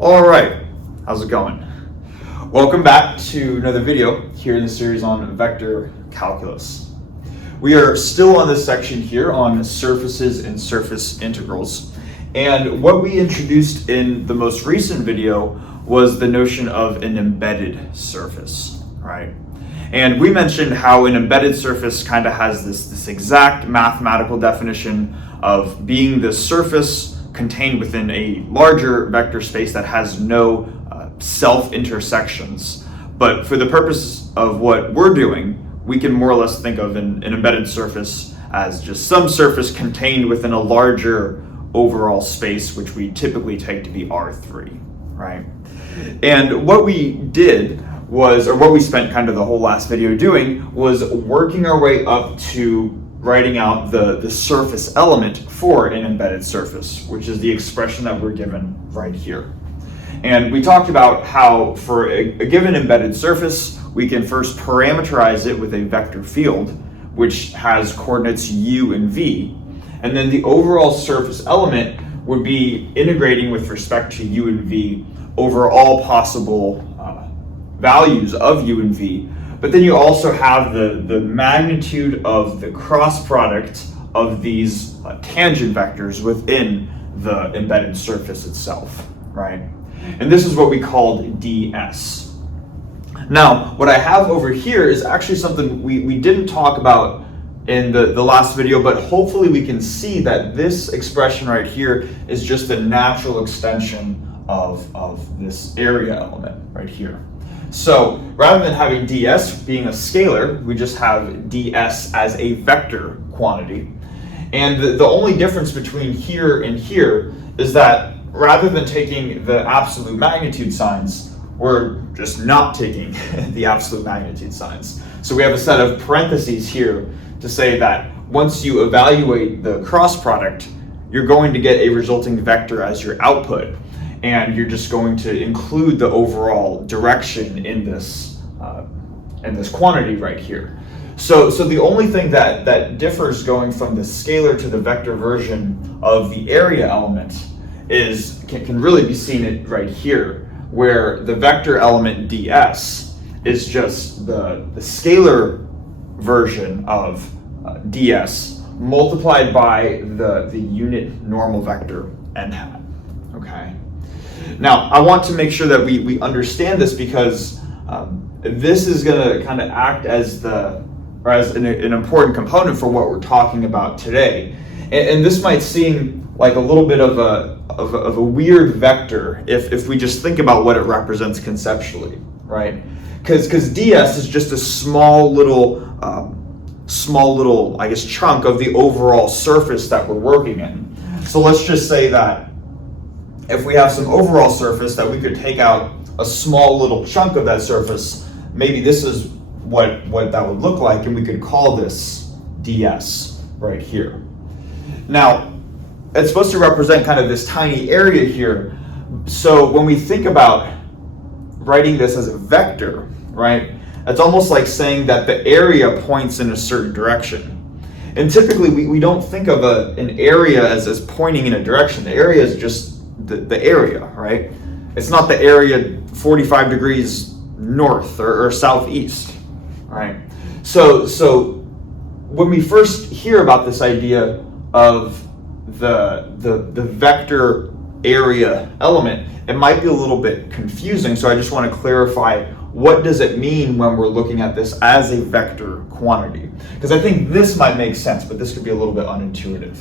All right, how's it going? Welcome back to another video here in the series on vector calculus. We are still on this section here on surfaces and surface integrals. And what we introduced in the most recent video was the notion of an embedded surface, right? And we mentioned how an embedded surface kind of has this exact mathematical definition of being the surface contained within a larger vector space that has no self-intersections. But for the purpose of what we're doing, we can more or less think of an embedded surface as just some surface contained within a larger overall space, which we typically take to be R3, right? And what we did was, or what we spent kind of the whole last video doing, was working our way up to writing out the surface element for an embedded surface, which is the expression that we're given right here. And we talked about how for a given embedded surface, we can first parameterize it with a vector field, which has coordinates u and v. And then the overall surface element would be integrating with respect to u and v over all possible values of u and v. But then you also have the magnitude of the cross product of these tangent vectors within the embedded surface itself, right? And this is what we called ds. Now, what I have over here is actually something we didn't talk about in the last video, but hopefully we can see that this expression right here is just a natural extension of this area element right here. So rather than having ds being a scalar, we just have ds as a vector quantity. And the only difference between here and here is that rather than taking the absolute magnitude signs, we're just not taking the absolute magnitude signs. So we have a set of parentheses here to say that once you evaluate the cross product, you're going to get a resulting vector as your output. And you're just going to include the overall direction in this quantity right here. So the only thing that differs going from the scalar to the vector version of the area element can really be seen right here, where the vector element ds is just the scalar version of ds multiplied by the unit normal vector n hat. Okay. Now, I want to make sure that we understand this because this is going to kind of act as an important component for what we're talking about today. And this might seem like a little bit of a weird vector if we just think about what it represents conceptually, right? Because ds is just a small little, I guess, chunk of the overall surface that we're working in. So let's just say that if we have some overall surface that we could take out a small little chunk of that surface, maybe this is what that would look like, and we could call this ds right here. Now, it's supposed to represent kind of this tiny area here. So when we think about writing this as a vector, right, it's almost like saying that the area points in a certain direction. And typically we don't think of an area as pointing in a direction. The area is just the area, right? It's not the area 45 degrees north or southeast, right? So when we first hear about this idea of the vector area element, it might be a little bit confusing. So I just want to clarify, what does it mean when we're looking at this as a vector quantity? Because I think this might make sense, but this could be a little bit unintuitive,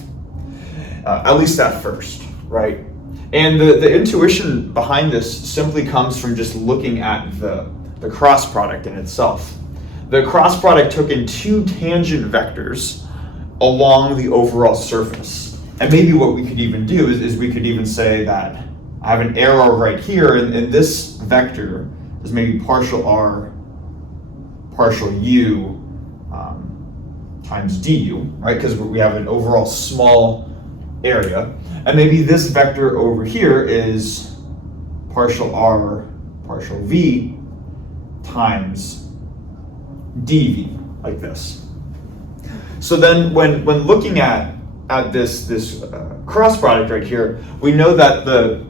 at least at first, right? And the intuition behind this simply comes from just looking at the cross product in itself. The cross product took in two tangent vectors along the overall surface. And maybe what we could even do is we could even say that I have an arrow right here, and this vector is maybe partial r, partial u times du, right? Because we have an overall small area. And maybe this vector over here is partial r, partial v times dv, like this. So then when looking at this cross product right here, we know that the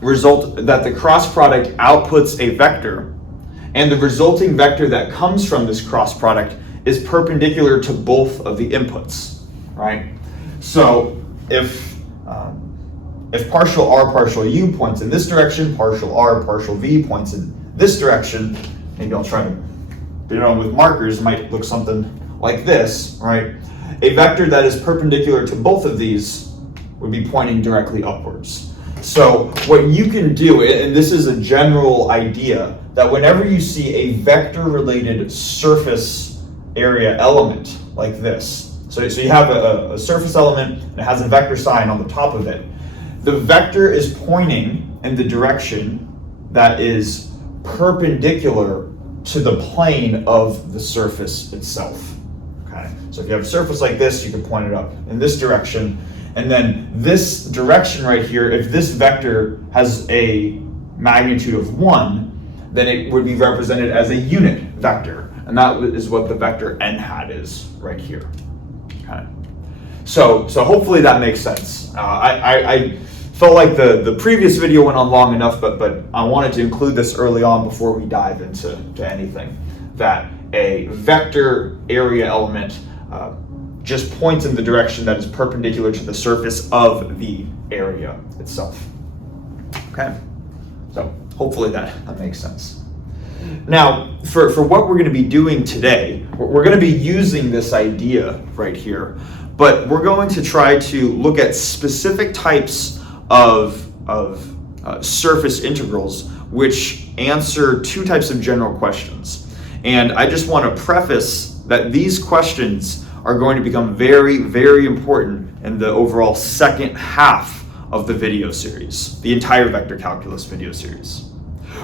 the cross product outputs a vector, and the resulting vector that comes from this cross product is perpendicular to both of the inputs, right? So if partial r partial u points in this direction, partial r partial v points in this direction, maybe I'll try to do it on with markers, it might look something like this, right? A vector that is perpendicular to both of these would be pointing directly upwards. So what you can do, and this is a general idea, that whenever you see a vector-related surface area element like this, so you have a surface element and it has a vector sign on the top of it, the vector is pointing in the direction that is perpendicular to the plane of the surface itself. Okay, so if you have a surface like this, you can point it up in this direction, and then this direction right here, if this vector has a magnitude of 1, then it would be represented as a unit vector, and that is what the vector n hat is right here. Okay, so hopefully that makes sense. I felt like the previous video went on long enough, but I wanted to include this early on before we dive into anything, that a vector area element just points in the direction that is perpendicular to the surface of the area itself. Okay, so hopefully that makes sense. Now, for what we're going to be doing today, we're going to be using this idea right here, but we're going to try to look at specific types of surface integrals which answer two types of general questions. And I just want to preface that these questions are going to become very, very important in the overall second half of the video series, the entire vector calculus video series.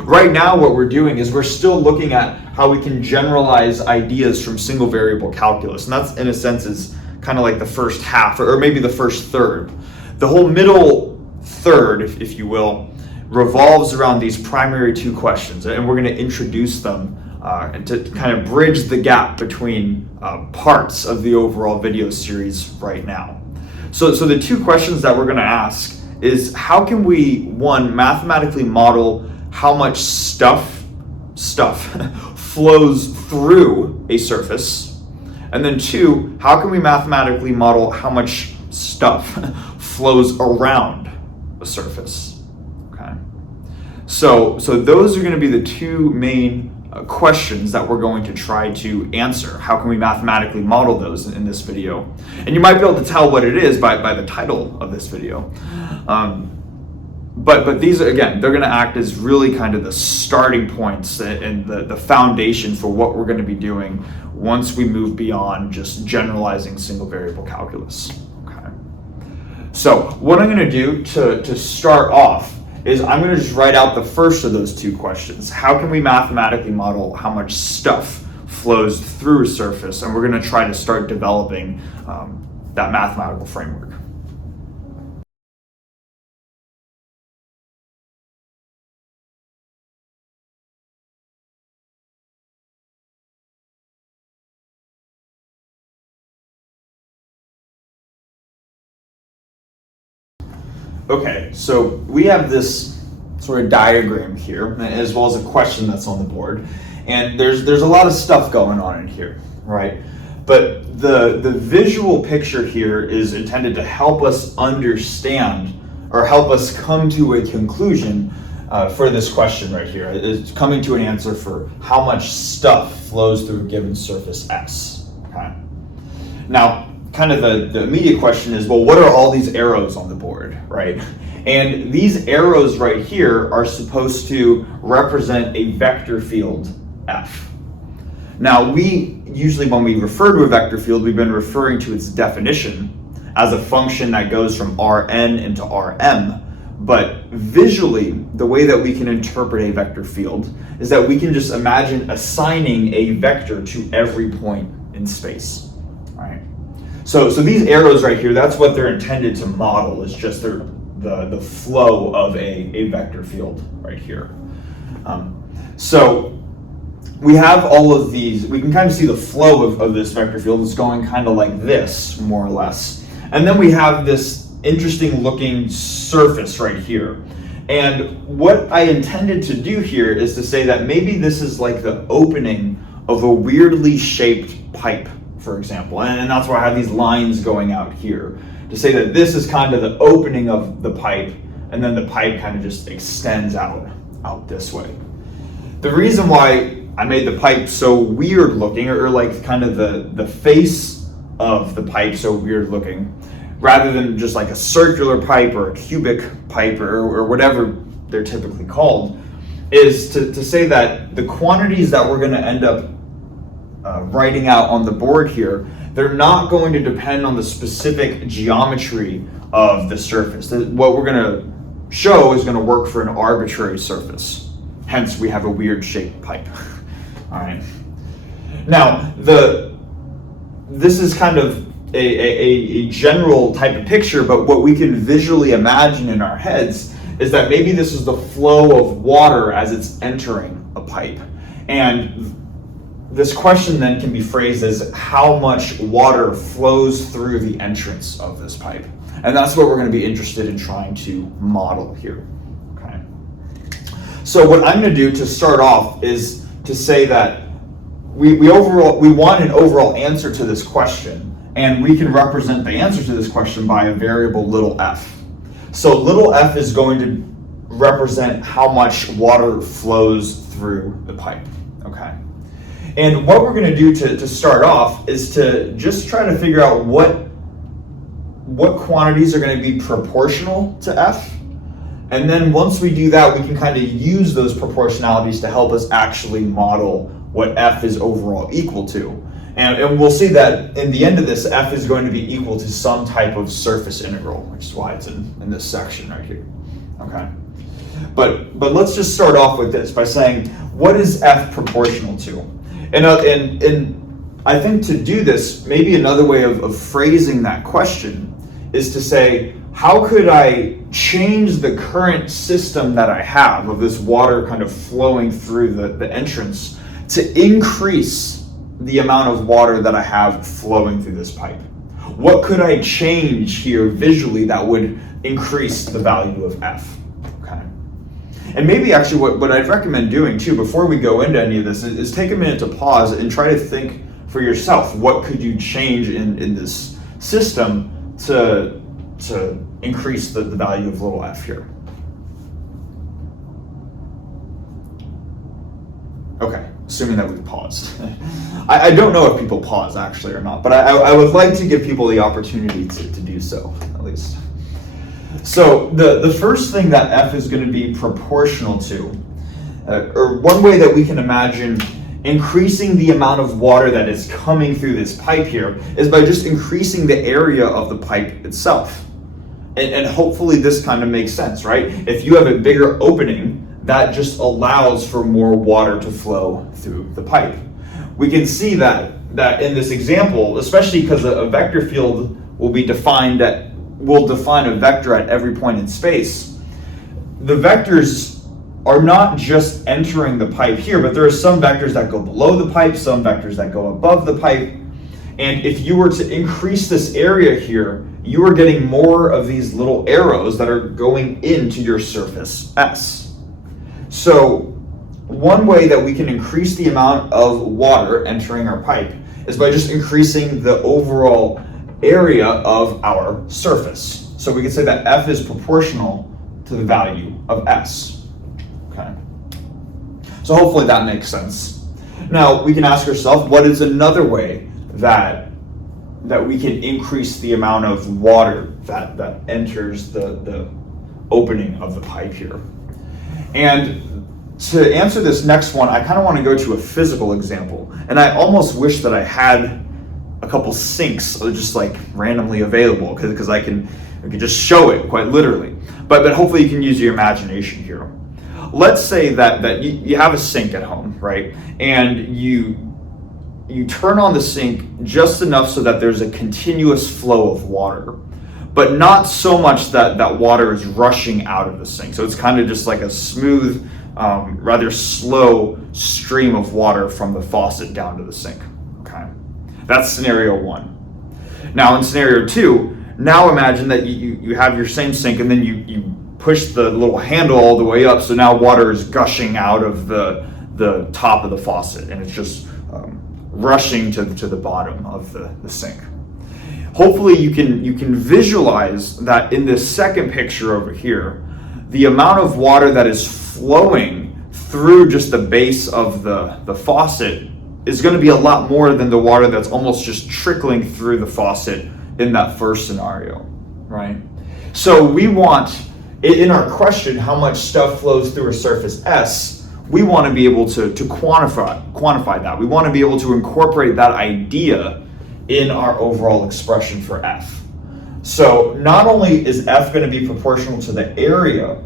Right now, what we're doing is we're still looking at how we can generalize ideas from single variable calculus, and that's in a sense is kind of like the first half, or maybe the first third. The whole middle third, if you will, revolves around these primary two questions, and we're going to introduce them and to kind of bridge the gap between parts of the overall video series right now. So the two questions that we're going to ask is, how can we, one, mathematically model how much stuff flows through a surface, and then two, how can we mathematically model how much stuff flows around a surface? Okay, so those are going to be the two main questions that we're going to try to answer. How can we mathematically model those in this video? And you might be able to tell what it is by the title of this video. But these, again, they're going to act as really kind of the starting points and the foundation for what we're going to be doing once we move beyond just generalizing single variable calculus. Okay. So what I'm going to do to start off is I'm going to just write out the first of those two questions. How can we mathematically model how much stuff flows through a surface? And we're going to try to start developing that mathematical framework. Okay, so we have this sort of diagram here, as well as a question that's on the board, and there's a lot of stuff going on in here, right? But the visual picture here is intended to help us understand or help us come to a conclusion for this question right here. It's coming to an answer for how much stuff flows through a given surface S. Okay. Now, kind of the immediate question is, well, what are all these arrows on the board, right? And these arrows right here are supposed to represent a vector field F. Now, we usually, when we refer to a vector field, we've been referring to its definition as a function that goes from Rn into Rm. But visually, the way that we can interpret a vector field is that we can just imagine assigning a vector to every point in space, right? So these arrows right here, that's what they're intended to model, is just the flow of a vector field right here. So we have all of these, we can kind of see the flow of this vector field is going kind of like this, more or less. And then we have this interesting looking surface right here. And what I intended to do here is to say that maybe this is like the opening of a weirdly shaped pipe, for example. And that's why I have these lines going out here, to say that this is kind of the opening of the pipe, and then the pipe kind of just extends out this way. The reason why I made the pipe so weird looking, or like kind of the face of the pipe so weird looking, rather than just like a circular pipe or a cubic pipe or whatever they're typically called, is to say that the quantities that we're going to end up writing out on the board here, they're not going to depend on the specific geometry of the surface. What we're going to show is going to work for an arbitrary surface. Hence, we have a weird shaped pipe. All right. Now, this is kind of a general type of picture, but what we can visually imagine in our heads is that maybe this is the flow of water as it's entering a pipe. And this question then can be phrased as how much water flows through the entrance of this pipe. And that's what we're going to be interested in trying to model here. Okay. So what I'm going to do to start off is to say that we want an overall answer to this question. And we can represent the answer to this question by a variable little f. So little f is going to represent how much water flows through the pipe, okay? And what we're gonna do to start off is to just try to figure out what quantities are gonna be proportional to f. And then once we do that, we can kind of use those proportionalities to help us actually model what f is overall equal to. And we'll see that in the end of this, f is going to be equal to some type of surface integral, which is why it's in this section right here. Okay. But let's just start off with this by saying, what is f proportional to? And I think to do this, maybe another way of phrasing that question is to say, how could I change the current system that I have of this water kind of flowing through the entrance to increase the amount of water that I have flowing through this pipe? What could I change here visually that would increase the value of f? Okay. And maybe actually what I'd recommend doing too, before we go into any of this, is take a minute to pause and try to think for yourself, what could you change in this system to increase the value of little f here? Okay, assuming that we've paused. I don't know if people pause actually or not, but I would like to give people the opportunity to do so, at least. So the first thing that f is going to be proportional to, or one way that we can imagine increasing the amount of water that is coming through this pipe here, is by just increasing the area of the pipe itself. And hopefully this kind of makes sense, right? If you have a bigger opening, that just allows for more water to flow through the pipe. We can see that in this example, especially because a vector field will define a vector at every point in space. The vectors are not just entering the pipe here, but there are some vectors that go below the pipe, some vectors that go above the pipe. And if you were to increase this area here, you are getting more of these little arrows that are going into your surface S. So one way that we can increase the amount of water entering our pipe is by just increasing the overall area of our surface. So we can say that f is proportional to the value of s. Okay. So hopefully that makes sense. Now we can ask ourselves, what is another way that we can increase the amount of water that enters the opening of the pipe here? And to answer this next one, I kind of want to go to a physical example. And I almost wish that I had a couple sinks just like randomly available, because I can just show it quite literally. But hopefully you can use your imagination here. Let's say that you have a sink at home, right? And you turn on the sink just enough so that there's a continuous flow of water, but not so much that water is rushing out of the sink. So it's kind of just like a smooth, rather slow stream of water from the faucet down to the sink. Okay, that's scenario one. Now in scenario two, now imagine that you have your same sink and then you push the little handle all the way up, so now water is gushing out of the top of the faucet, and it's just rushing to the bottom of the sink. Hopefully you can visualize that in this second picture over here, the amount of water that is flowing through just the base of the faucet is going to be a lot more than the water that's almost just trickling through the faucet in that first scenario, right? So we want, in our question, how much stuff flows through a surface S, we want to be able to quantify that. We want to be able to incorporate that idea in our overall expression for F. So not only is F going to be proportional to the area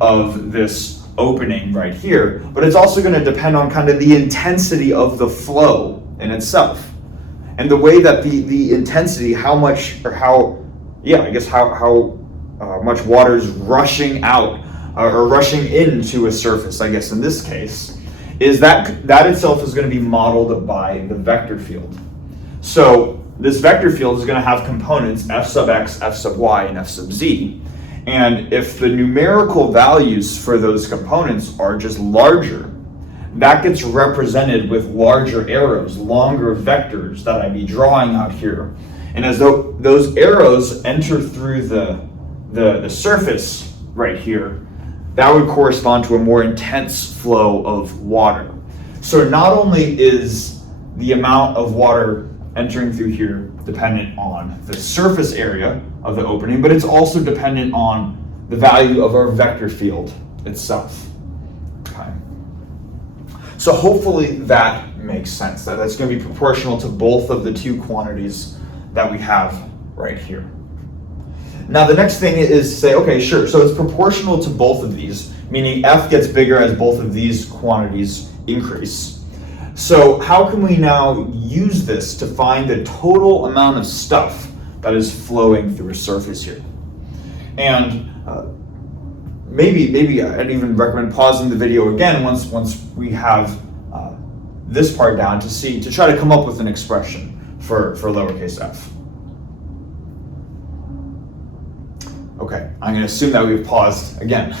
of this opening right here, but it's also going to depend on kind of the intensity of the flow in itself. And the way that the intensity, how much water is rushing out or rushing into a surface, I guess in this case, is that itself is going to be modeled by the vector field. So this vector field is going to have components f sub x, f sub y, and f sub z. And if the numerical values for those components are just larger, that gets represented with larger arrows, longer vectors that I'd be drawing out here. And as though those arrows enter through the surface right here, that would correspond to a more intense flow of water. So not only is the amount of water entering through here dependent on the surface area of the opening, but it's also dependent on the value of our vector field itself. Okay. So hopefully that makes sense. That's going to be proportional to both of the two quantities that we have right here. Now the next thing is to say, okay, sure, so it's proportional to both of these, meaning F gets bigger as both of these quantities increase. So how can we now use this to find the total amount of stuff that is flowing through a surface here? And maybe I'd even recommend pausing the video again once we have this part down to try to come up with an expression for lowercase f. Okay, I'm going to assume that we've paused again.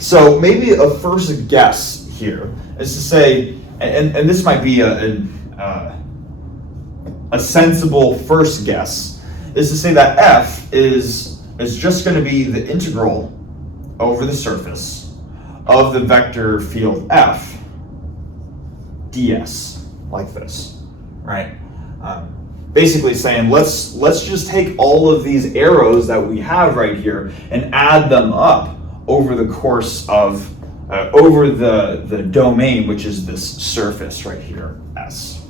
So maybe a first guess here is to say, and this might be a sensible first guess, is to say that f is just going to be the integral over the surface of the vector field f ds, like this, right? Basically saying let's just take all of these arrows that we have right here and add them up over the course of over the domain, which is this surface right here, S.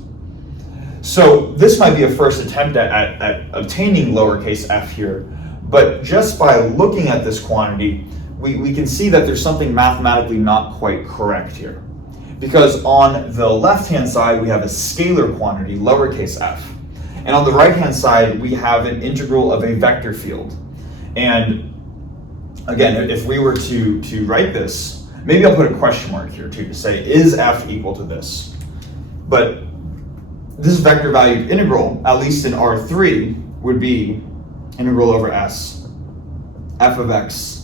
So this might be a first attempt at obtaining lowercase f here, but just by looking at this quantity, we can see that there's something mathematically not quite correct here. Because on the left-hand side, we have a scalar quantity, lowercase f. And on the right-hand side, we have an integral of a vector field. And again, if we were to write this, maybe I'll put a question mark here too to say, is f equal to this? But this vector valued integral, at least in R3, would be integral over s, f of x,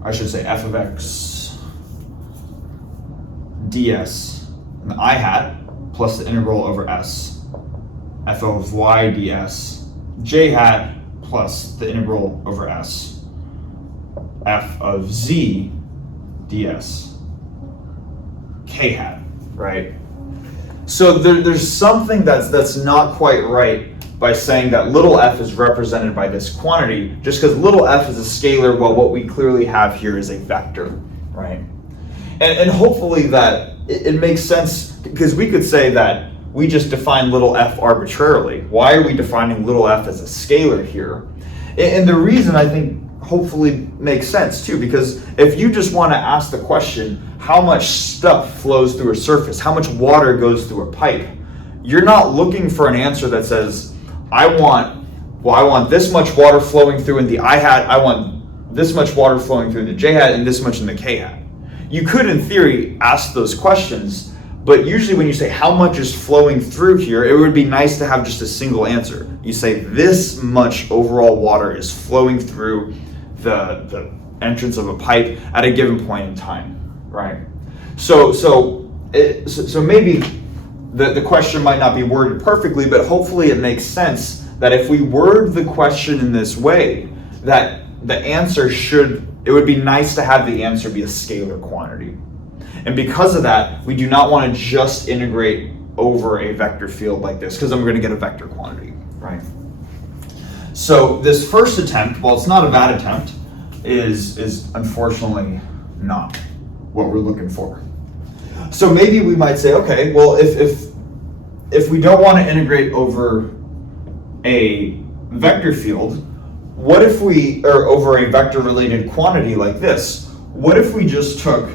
I should say f of x ds, and the I hat, plus the integral over s, f of y ds, j hat, plus the integral over s, f of z ds, k hat, right? So there's something that's not quite right by saying that little f is represented by this quantity, just because little f is a scalar while what we clearly have here is a vector, right? And hopefully that it makes sense, because we could say that we just define little f arbitrarily. Why are we defining little f as a scalar here? And the reason I think hopefully makes sense too, because if you just want to ask the question, how much stuff flows through a surface, how much water goes through a pipe, you're not looking for an answer that says, I want this much water flowing through in the I hat, I want this much water flowing through in the j hat, and this much in the k hat. You could, in theory, ask those questions, But usually when you say how much is flowing through here, it would be nice to have just a single answer. You say this much overall water is flowing through the entrance of a pipe at a given point in time, right? So maybe the question might not be worded perfectly, but hopefully it makes sense that if we word the question in this way, that the answer it would be nice to have the answer be a scalar quantity. And because of that, we do not want to just integrate over a vector field like this, because then we're going to get a vector quantity, right? So this first attempt, while it's not a bad attempt, is unfortunately not what we're looking for. So maybe we might say, okay, well, if we don't want to integrate over a vector field, what if or over a vector related quantity like this, what if we just took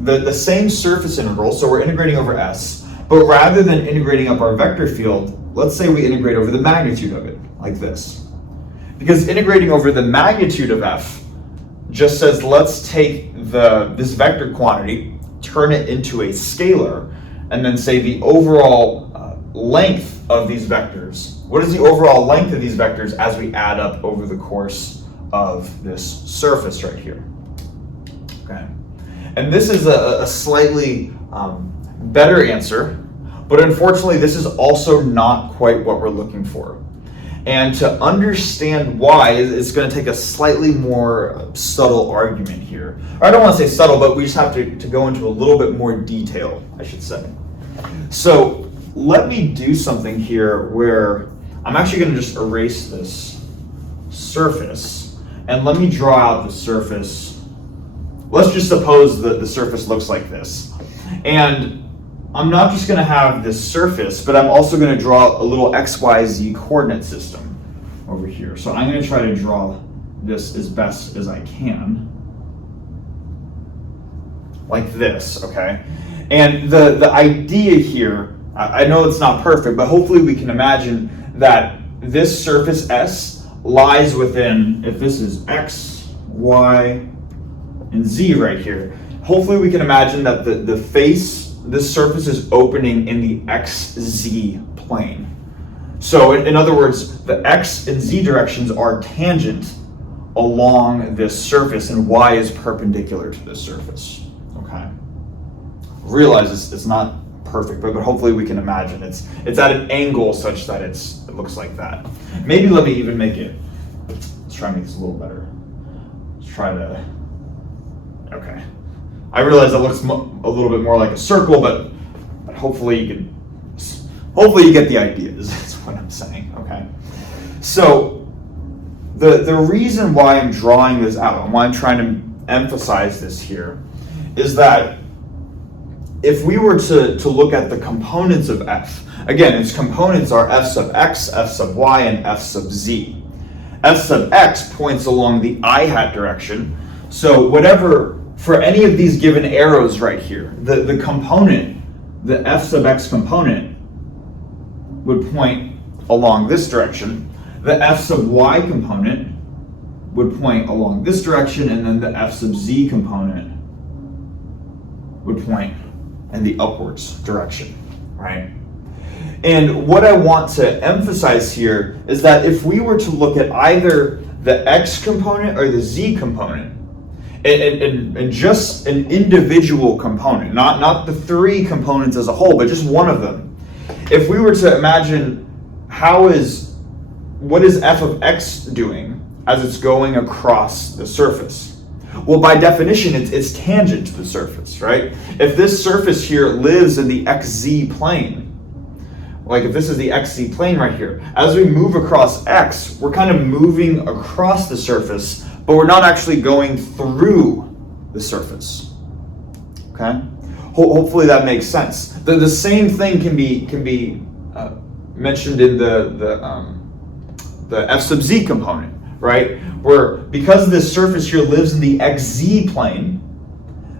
the same surface integral, so we're integrating over S, but rather than integrating up our vector field, let's say we integrate over the magnitude of it, like this. Because integrating over the magnitude of F just says, let's take this vector quantity, turn it into a scalar, and then say the overall length of these vectors. What is the overall length of these vectors as we add up over the course of this surface right here? Okay. And this is a slightly better answer, but unfortunately this is also not quite what we're looking for. And to understand why, it's going to take a slightly more subtle argument here. Or I don't want to say subtle, but we just have to go into a little bit more detail, I should say. So let me do something here where I'm actually going to just erase this surface, and let me draw out the surface. Let's just suppose that the surface looks like this. And I'm not just going to have this surface, but I'm also going to draw a little XYZ coordinate system over here. So I'm going to try to draw this as best as I can. Like this, okay? And the idea here, I know it's not perfect, but hopefully we can imagine that this surface S lies within, if this is X, Y, and Z right here, hopefully we can imagine that the face, this surface is opening in the XZ plane. So in other words, the X and Z directions are tangent along this surface, and Y is perpendicular to this surface, okay? Realize it's not perfect, but hopefully we can imagine it's at an angle such that it looks like that. Maybe let me even make it, let's try and make this a little better. Let's try to, okay. I realize that looks a little bit more like a circle, but hopefully you get the idea, is what I'm saying, okay? So the reason why I'm drawing this out and why I'm trying to emphasize this here is that if we were to look at the components of F, again, its components are F sub X, F sub Y, and F sub Z. F sub X points along the I hat direction, so whatever, for any of these given arrows right here, the component, the F sub X component would point along this direction, the F sub Y component would point along this direction, and then the F sub Z component would point in the upwards direction, right? And what I want to emphasize here is that if we were to look at either the X component or the Z component, and just an individual component, not the three components as a whole, but just one of them. If we were to imagine what is F of X doing as it's going across the surface? Well, by definition, it's tangent to the surface, right? If this surface here lives in the XZ plane, like if this is the XZ plane right here, as we move across X, we're kind of moving across the surface, but we're not actually going through the surface, okay? Hopefully that makes sense. The same thing can be mentioned in the F sub Z component, right? Where because this surface here lives in the XZ plane,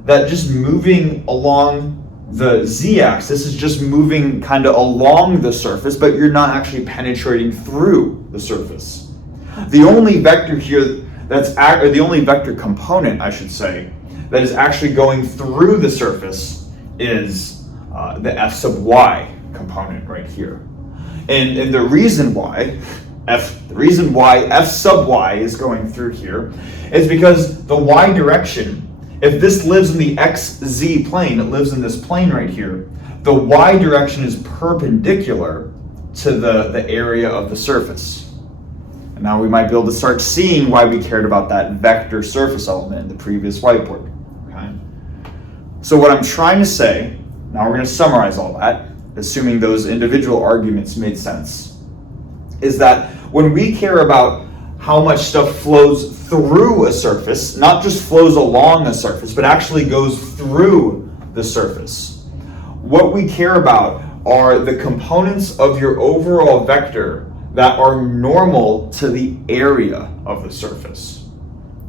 that just moving along the Z-axis is just moving kind of along the surface, but you're not actually penetrating through the surface. The only vector here or the only vector component, I should say, that is actually going through the surface is the f sub y component right here. And the reason why f sub y is going through here is because the y direction, if this lives in the xz plane, it lives in this plane right here, the y direction is perpendicular to the area of the surface. And now we might be able to start seeing why we cared about that vector surface element in the previous whiteboard. Okay? So what I'm trying to say, now we're going to summarize all that, assuming those individual arguments made sense, is that when we care about how much stuff flows through a surface, not just flows along a surface, but actually goes through the surface, what we care about are the components of your overall vector that are normal to the area of the surface.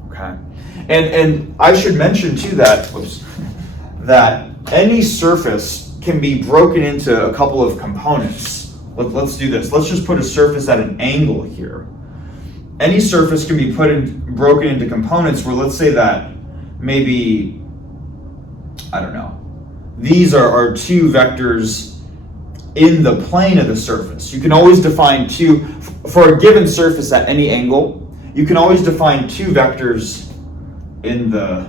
Okay? And I should mention too that any surface can be broken into a couple of components. Let's do this. Let's just put a surface at an angle here. Any surface can be broken into components where, let's say that maybe, I don't know, these are two vectors in the plane of the surface. You can always define two, for a given surface at any angle, you can always define two vectors in the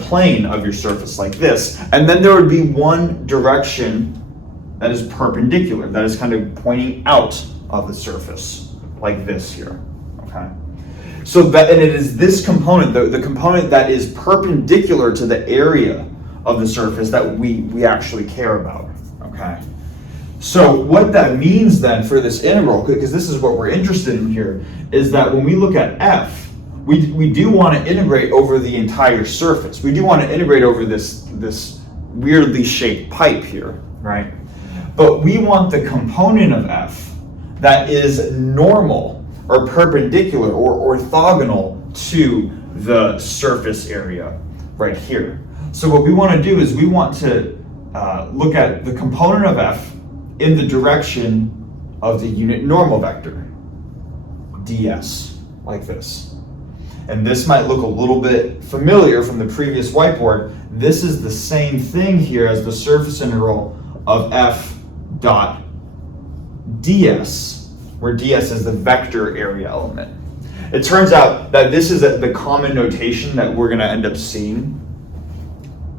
plane of your surface like this, and then there would be one direction that is perpendicular, that is kind of pointing out of the surface, like this here, okay? So that, and it is this component, the component that is perpendicular to the area of the surface that we actually care about, okay? So what that means then for this integral, because this is what we're interested in here, is that when we look at f, we do want to integrate over the entire surface. We do want to integrate over this weirdly shaped pipe here, right? But we want the component of f that is normal or perpendicular or orthogonal to the surface area right here. So what we want to do is we want to look at the component of f in the direction of the unit normal vector, ds, like this. And this might look a little bit familiar from the previous whiteboard. This is the same thing here as the surface integral of f dot ds, where ds is the vector area element. It turns out that this is the common notation that we're going to end up seeing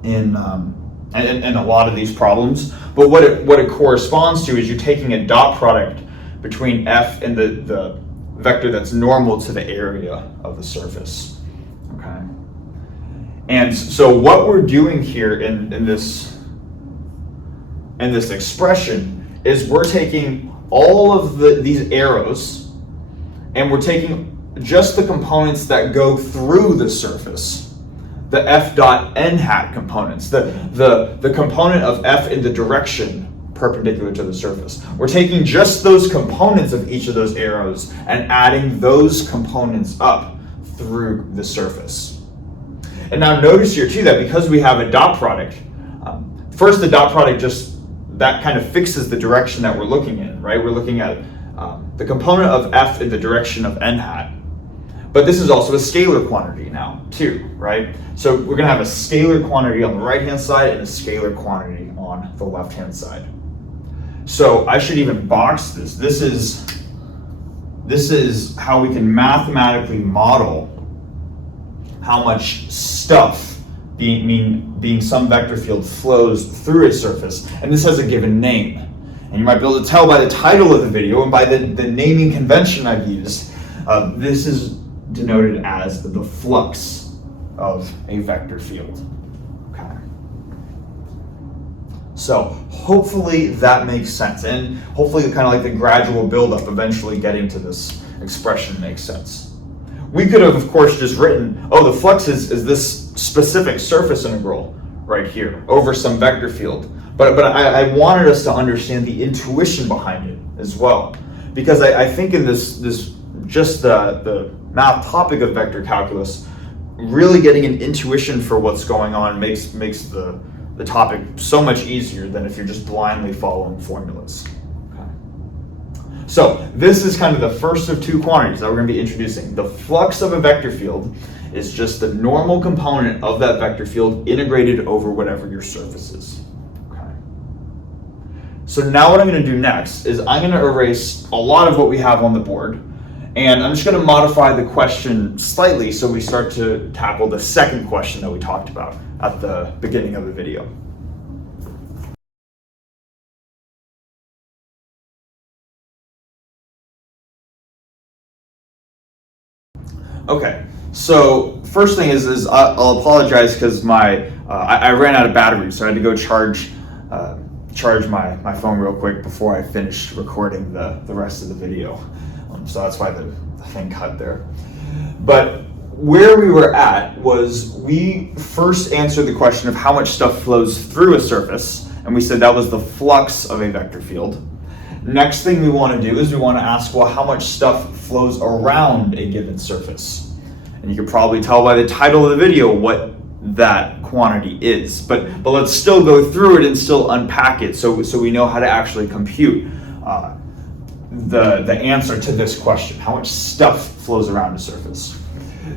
in a lot of these problems. But what it corresponds to is you're taking a dot product between f and the vector that's normal to the area of the surface. Okay. And so what we're doing here in this expression is we're taking all of these arrows and we're taking just the components that go through the surface, the f dot n hat components, the component of f in the direction perpendicular to the surface. We're taking just those components of each of those arrows and adding those components up through the surface. And now notice here too that because we have a dot product, first the dot product just, that kind of fixes the direction that we're looking in, right? We're looking at the component of f in the direction of n hat. But this is also a scalar quantity now too, right? So we're gonna have a scalar quantity on the right-hand side and a scalar quantity on the left-hand side. So I should even box this. This is how we can mathematically model how much stuff, being some vector field, flows through a surface. And this has a given name. And you might be able to tell by the title of the video and by the naming convention I've used. This is denoted as the flux of a vector field. Okay. So hopefully that makes sense, and hopefully kind of like the gradual buildup, eventually getting to this expression makes sense. We could have, of course, just written, oh, the flux is this specific surface integral right here over some vector field. But I wanted us to understand the intuition behind it as well, because I think in this just the math topic of vector calculus, really getting an intuition for what's going on makes the topic so much easier than if you're just blindly following formulas. Okay. So this is kind of the first of two quantities that we're going to be introducing. The flux of a vector field is just the normal component of that vector field integrated over whatever your surface is. Okay. So now what I'm going to do next is I'm going to erase a lot of what we have on the board, and I'm just going to modify the question slightly so we start to tackle the second question that we talked about at the beginning of the video. Okay, so first thing is I'll apologize because I ran out of battery, so I had to go charge my phone real quick before I finished recording the rest of the video. So that's why the thing cut there. But where we were at was we first answered the question of how much stuff flows through a surface, and we said that was the flux of a vector field. Next thing we want to do is we want to ask, well, how much stuff flows around a given surface? And you can probably tell by the title of the video what that quantity is, but let's still go through it and still unpack it so we know how to actually compute the answer to this question: how much stuff flows around a surface.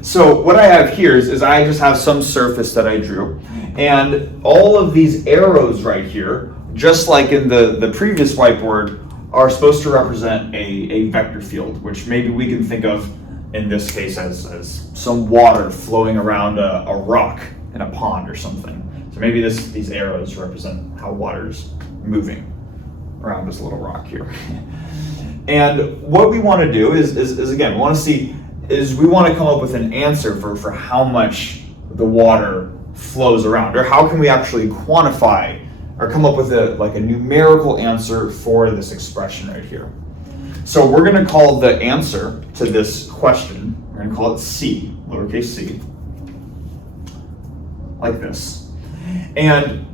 So what I have here is I just have some surface that I drew, and all of these arrows right here, just like in the previous whiteboard, are supposed to represent a vector field, which maybe we can think of in this case as some water flowing around a rock in a pond or something. So maybe these arrows represent how water's moving around this little rock here. And what we want to do is again, we want to come up with an answer for how much the water flows around, or how can we actually quantify or come up with a numerical answer for this expression right here. So we're going to call the answer to this question, we're going to call it C, lowercase c, like this. And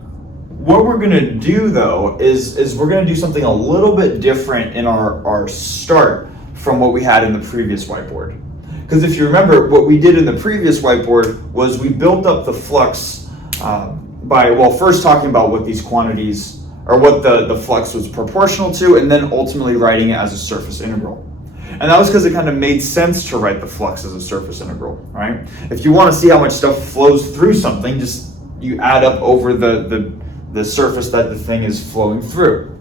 what we're going to do though is we're going to do something a little bit different in our start from what we had in the previous whiteboard. Because if you remember, what we did in the previous whiteboard was we built up the flux by first talking about what these quantities, or what the flux was proportional to, and then ultimately writing it as a surface integral. And that was because it kind of made sense to write the flux as a surface integral, right? If you want to see how much stuff flows through something, just you add up over the surface that the thing is flowing through.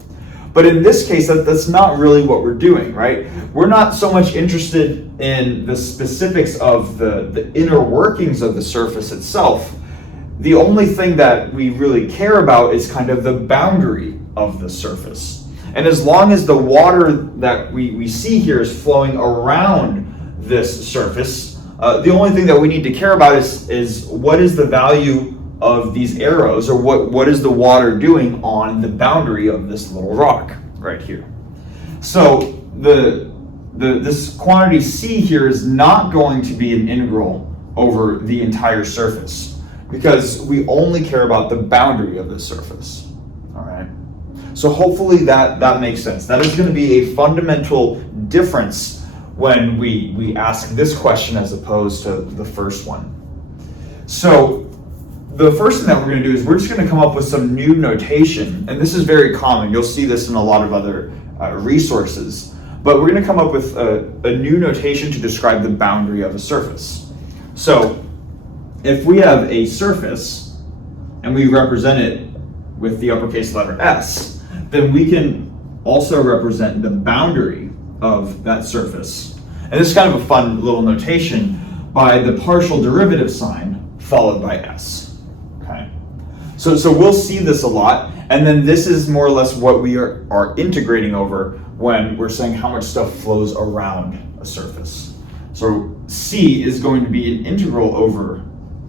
But in this case, that's not really what we're doing, right? We're not so much interested in the specifics of the inner workings of the surface itself. The only thing that we really care about is kind of the boundary of the surface. And as long as the water that we see here is flowing around this surface, the only thing that we need to care about is what is the value of these arrows, or what is the water doing on the boundary of this little rock right here. So this quantity C here is not going to be an integral over the entire surface, because we only care about the boundary of the surface. All right. So hopefully that makes sense. That is going to be a fundamental difference when we ask this question as opposed to the first one. So the first thing that we're going to do is we're just going to come up with some new notation, and this is very common. You'll see this in a lot of other resources, but we're going to come up with a new notation to describe the boundary of a surface. So if we have a surface and we represent it with the uppercase letter S, then we can also represent the boundary of that surface. And this is kind of a fun little notation by the partial derivative sign followed by S. Okay. So we'll see this a lot, and then this is more or less what we are integrating over when we're saying how much stuff flows around a surface. So C is going to be an integral over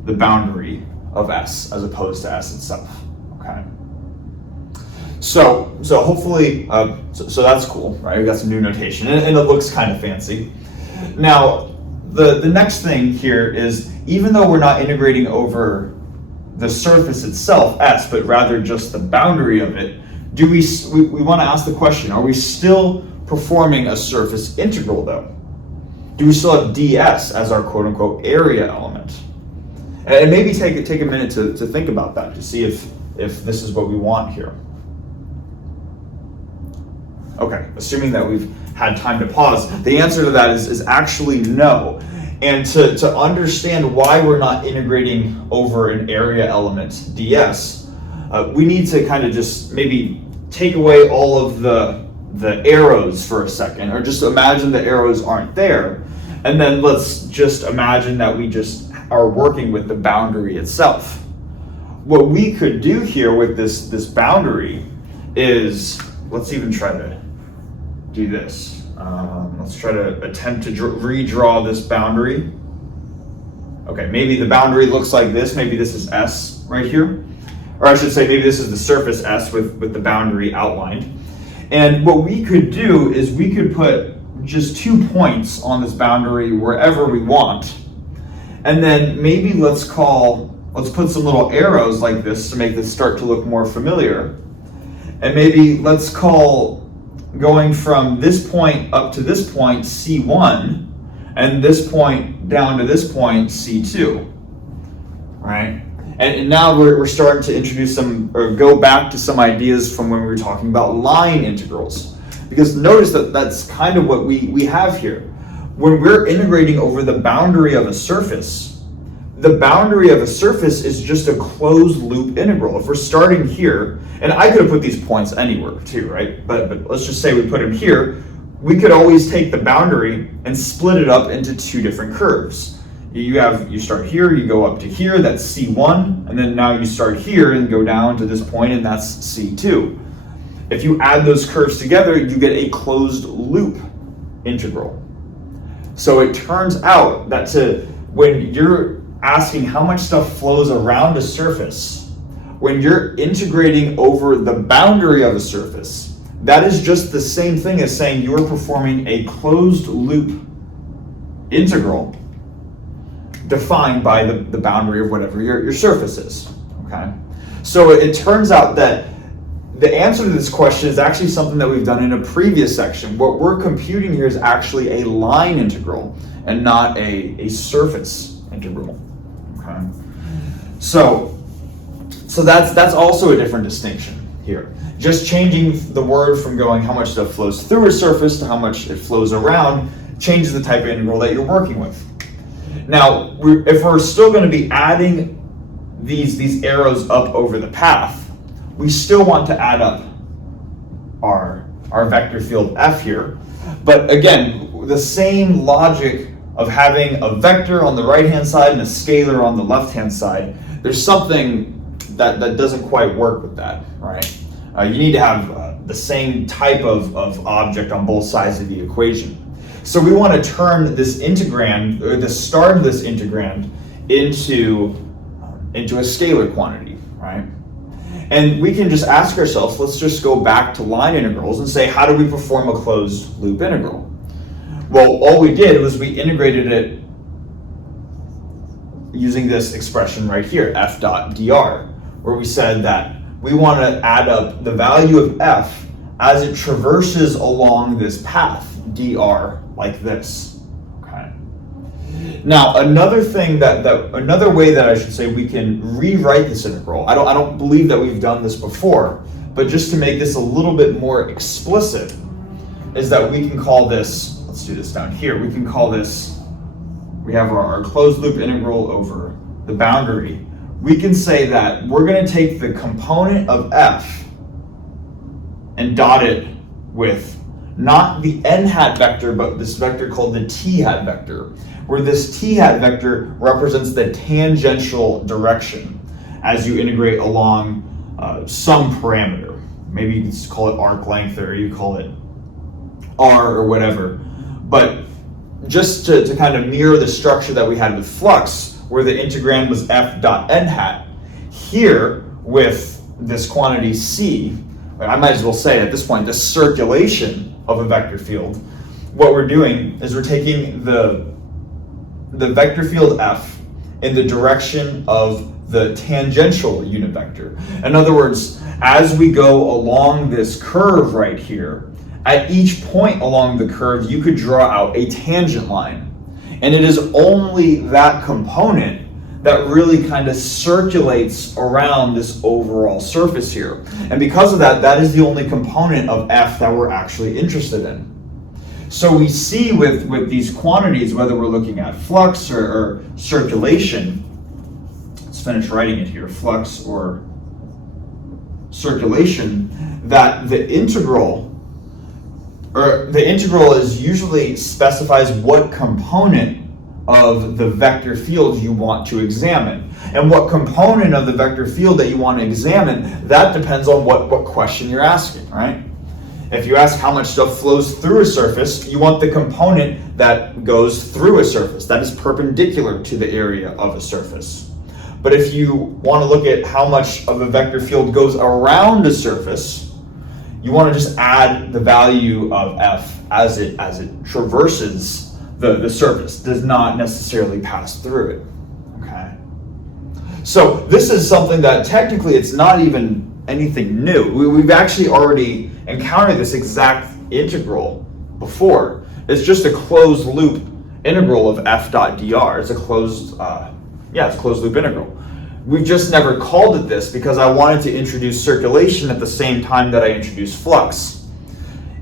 the boundary of S as opposed to S itself. Okay. So hopefully, so that's cool, right? We got some new notation, and it looks kind of fancy. Now, the next thing here is, even though we're not integrating over the surface itself, S, but rather just the boundary of it, we want to ask the question: are we still performing a surface integral though? Do we still have ds as our quote-unquote area element? And maybe take a minute to think about that, to see if this is what we want here. Okay, assuming that we've had time to pause, the answer to that is actually no. And to understand why we're not integrating over an area element ds, we need to kind of just maybe take away all of the arrows for a second, or just imagine the arrows aren't there, and then let's just imagine that we just are working with the boundary itself. What we could do here with this boundary is, let's even try to do this. Let's try to attempt to redraw this boundary. Okay, maybe the boundary looks like this. Maybe this is S right here. Or I should say, maybe this is the surface S with the boundary outlined. And what we could do is we could put just 2 points on this boundary wherever we want. And then maybe let's put some little arrows like this to make this start to look more familiar. And maybe let's call going from this point up to this point C1, and this point down to this point C2, right? And now we're starting to introduce some, or go back to some ideas from when we were talking about line integrals. Because notice that that's kind of what we have here. When we're integrating over the boundary of a surface, the boundary of a surface is just a closed loop integral. If we're starting here, and I could have put these points anywhere too, right? But let's just say we put them here, we could always take the boundary and split it up into 2 different curves. You start here, you go up to here, that's C1, and then now you start here and go down to this point, and that's C2. If you add those curves together, you get a closed loop integral. So it turns out that when you're asking how much stuff flows around a surface, when you're integrating over the boundary of a surface, that is just the same thing as saying you're performing a closed loop integral defined by the boundary of whatever your surface is, okay? So it turns out that the answer to this question is actually something that we've done in a previous section. What we're computing here is actually a line integral and not a surface integral, okay? So that's also a different distinction here. Just changing the word from going how much stuff flows through a surface to how much it flows around changes the type of integral that you're working with. Now, if we're still going to be adding these arrows up over the path, we still want to add up our vector field F here. But again, the same logic of having a vector on the right-hand side and a scalar on the left-hand side, there's something that doesn't quite work with that, right? You need to have the same type of object on both sides of the equation. So we want to turn this integrand, or the start of this integrand, into a scalar quantity, right? And we can just ask ourselves, let's just go back to line integrals and say, how do we perform a closed loop integral? Well, all we did was we integrated it using this expression right here, f dot dr, where we said that we want to add up the value of f as it traverses along this path, dr, like this, okay? Now, another way that I should say we can rewrite this integral, I don't believe that we've done this before, but just to make this a little bit more explicit, is that we can call this, let's do this down here, we can call this, we have our closed loop integral over the boundary. We can say that we're going to take the component of f and dot it with not the n hat vector, but this vector called the t hat vector, where this t hat vector represents the tangential direction as you integrate along some parameter. Maybe you can just call it arc length, or you call it r or whatever. But just to kind of mirror the structure that we had with Flux, where the integrand was f dot n hat, here with this quantity c, I might as well say at this point, the circulation of a vector field, what we're doing is we're taking the vector field f in the direction of the tangential unit vector. In other words, as we go along this curve right here, at each point along the curve, you could draw out a tangent line. And it is only that component that really kind of circulates around this overall surface here. And because of that, that is the only component of f that we're actually interested in. So we see with these quantities, whether we're looking at flux or circulation, let's finish writing it here, flux or circulation, that the integral is usually specifies what component of the vector field you want to examine. And what component of the vector field that you want to examine, that depends on what question you're asking, right? If you ask how much stuff flows through a surface, you want the component that goes through a surface, that is perpendicular to the area of a surface. But if you want to look at how much of a vector field goes around a surface, you want to just add the value of f as it traverses the surface, does not necessarily pass through it. Okay. So this is something that technically it's not even anything new. We've actually already encountered this exact integral before. It's just a closed loop integral of f dot dr. It's a closed loop integral. We've just never called it this because I wanted to introduce circulation at the same time that I introduced flux.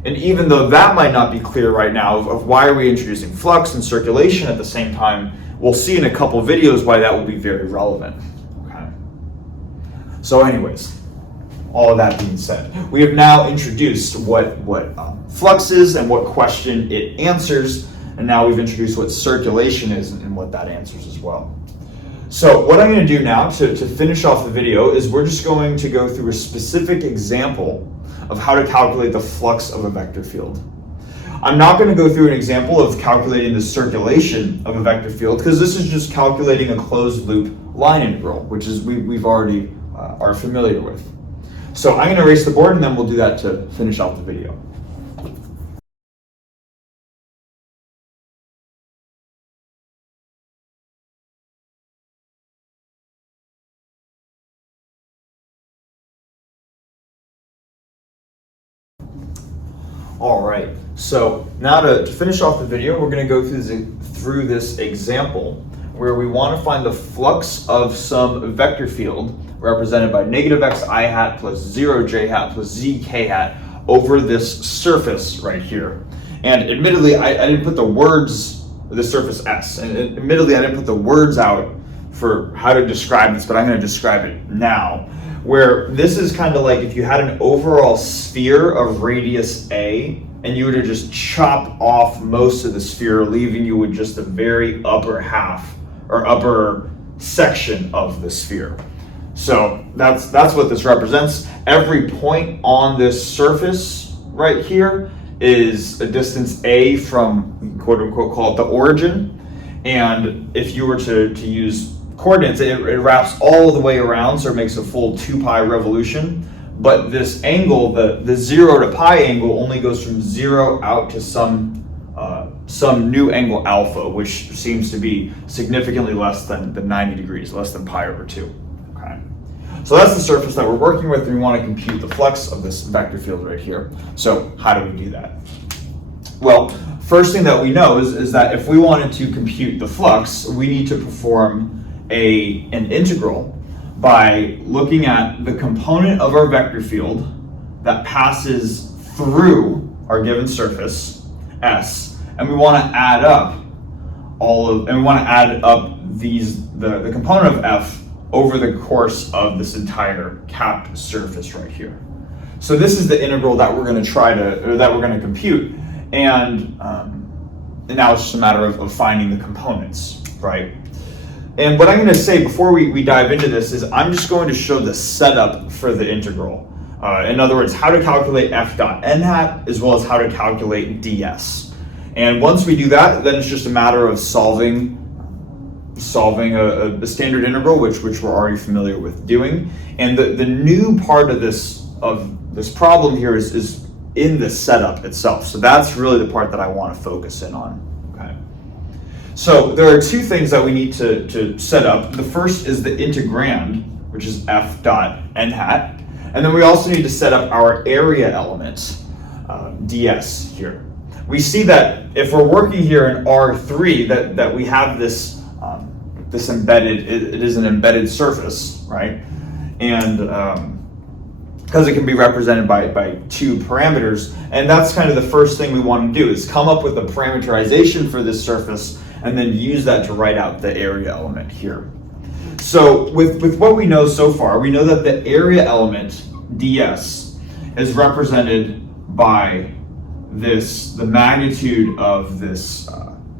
And even though that might not be clear right now of why are we introducing flux and circulation at the same time, we'll see in a couple videos why that will be very relevant. Okay. So anyways, all of that being said, we have now introduced what flux is and what question it answers, and now we've introduced what circulation is and what that answers as well. So what I'm going to do now to finish off the video is we're just going to go through a specific example of how to calculate the flux of a vector field. I'm not going to go through an example of calculating the circulation of a vector field because this is just calculating a closed loop line integral, which is we've already are familiar with. So I'm going to erase the board and then we'll do that to finish off the video. All right, so now to finish off the video, we're going to go through this example where we want to find the flux of some vector field represented by negative x I hat plus 0 j hat plus z k hat over this surface right here. And admittedly, I didn't put the words, the surface S, and admittedly I didn't put the words out for how to describe this, but I'm going to describe it now. Where this is kind of like if you had an overall sphere of radius A and you were to just chop off most of the sphere, leaving you with just the very upper half or upper section of the sphere. So that's what this represents. Every point on this surface right here is a distance A from, quote unquote, call it the origin. And if you were to use coordinates, it wraps all the way around, so it makes a full 2 pi revolution. But this angle, the 0 to pi angle, only goes from 0 out to some new angle alpha, which seems to be significantly less than 90 degrees, less than pi over 2. Okay. So that's the surface that we're working with, and we want to compute the flux of this vector field right here. So how do we do that? Well, first thing that we know is that if we wanted to compute the flux, we need to perform an integral by looking at the component of our vector field that passes through our given surface S, and we want to add up the component of F over the course of this entire capped surface right here. So this is the integral that we're going to compute, and now it's just a matter of finding the components, right? And what I'm going to say before we dive into this is I'm just going to show the setup for the integral. In other words, how to calculate f dot n hat as well as how to calculate ds. And once we do that, then it's just a matter of solving a standard integral, which we're already familiar with doing. And the new part of this problem here is in the setup itself. So that's really the part that I want to focus in on. So there are two things that we need to set up. The first is the integrand, which is f dot n hat. And then we also need to set up our area element, ds here. We see that if we're working here in R3, that we have this embedded, it is an embedded surface, right? And because it can be represented by two parameters. And that's kind of the first thing we want to do is come up with a parameterization for this surface and then use that to write out the area element here. So with what we know so far, we know that the area element, ds, is represented by the magnitude of this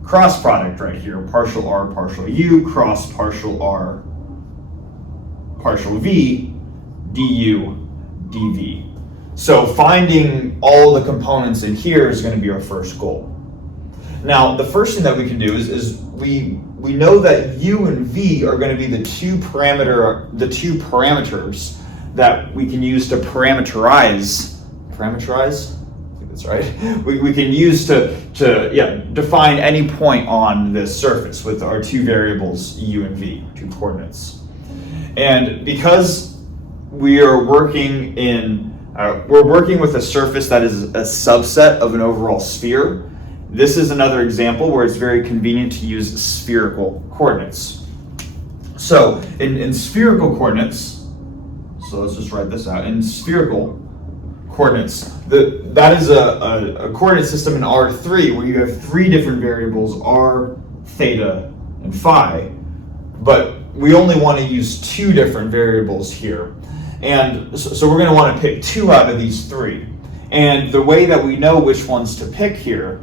cross product right here, partial r partial u cross partial r partial v du dv. So finding all the components in here is going to be our first goal. Now, the first thing that we can do is we know that u and v are going to be the two parameters that we can use to parameterize. I think that's right. We can use to define any point on this surface with our two variables u and v, two coordinates. And because we are working with a surface that is a subset of an overall sphere, this is another example where it's very convenient to use spherical coordinates. So in spherical coordinates, so let's just write this out. In spherical coordinates, that is a coordinate system in R3 where you have three different variables, r, theta, and phi, but we only want to use two different variables here. And so we're going to want to pick two out of these three. And the way that we know which ones to pick here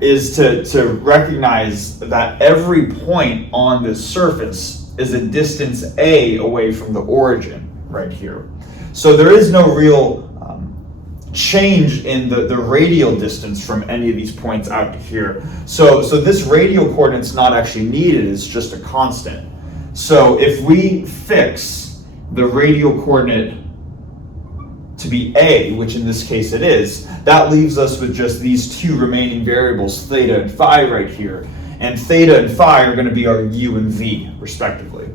is to recognize that every point on this surface is a distance a away from the origin right here. So there is no real change in the radial distance from any of these points out to here. So this radial coordinate's not actually needed, it's just a constant. So if we fix the radial coordinate to be a, which in this case it is, that leaves us with just these two remaining variables, theta and phi right here. And theta and phi are going to be our u and v, respectively.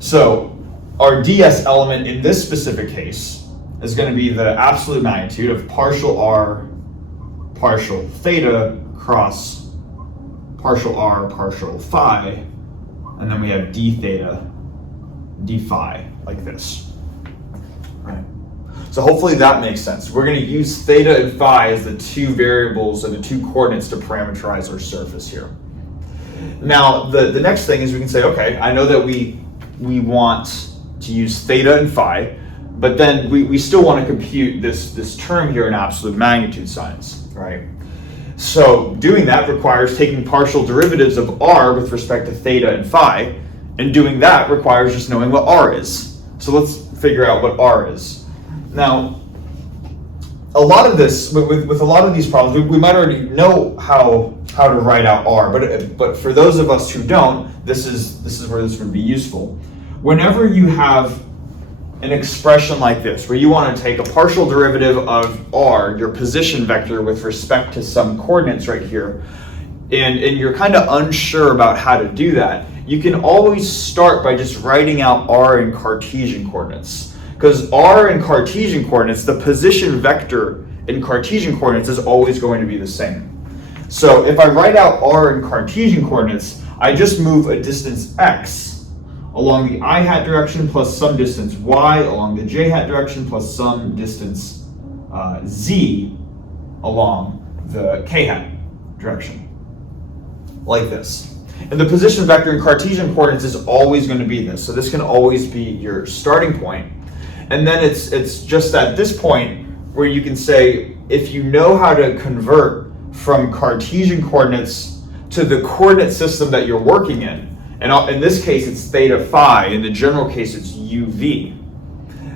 So our ds element in this specific case is going to be the absolute magnitude of partial r partial theta cross partial r partial phi, and then we have d theta d phi, like this. Right. So hopefully that makes sense. We're going to use theta and phi as the two variables and the two coordinates to parameterize our surface here. Now, the next thing is we can say, okay, I know that we want to use theta and phi, but then we still want to compute this term here in absolute magnitude signs, right? So doing that requires taking partial derivatives of r with respect to theta and phi, and doing that requires just knowing what r is. So let's figure out what r is. Now, a lot of this, with a lot of these problems, we might already know how to write out r, but for those of us who don't, this is where this would be useful. Whenever you have an expression like this, where you want to take a partial derivative of r, your position vector, with respect to some coordinates right here, and you're kind of unsure about how to do that, you can always start by just writing out r in Cartesian coordinates. Because r in Cartesian coordinates, the position vector in Cartesian coordinates is always going to be the same. So if I write out r in Cartesian coordinates, I just move a distance x along the I hat direction plus some distance y along the j hat direction plus some distance z along the k hat direction, like this. And the position vector in Cartesian coordinates is always going to be this. So this can always be your starting point. And then it's just at this point where you can say, if you know how to convert from Cartesian coordinates to the coordinate system that you're working in, and in this case it's theta phi, in the general case it's uv,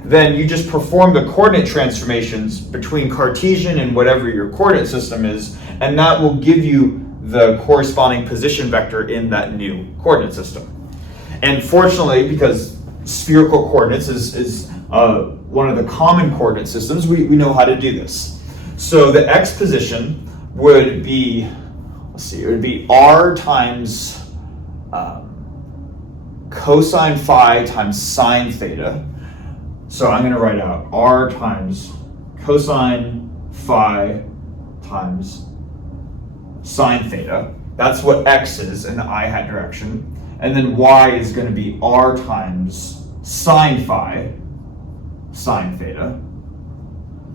then you just perform the coordinate transformations between Cartesian and whatever your coordinate system is, and that will give you the corresponding position vector in that new coordinate system. And fortunately, because spherical coordinates is one of the common coordinate systems, we know how to do this. So the x position would be, it would be r times cosine phi times sine theta. So I'm going to write out r times cosine phi times sine theta. That's what x is in the I hat direction. And then y is going to be r times sine phi sine theta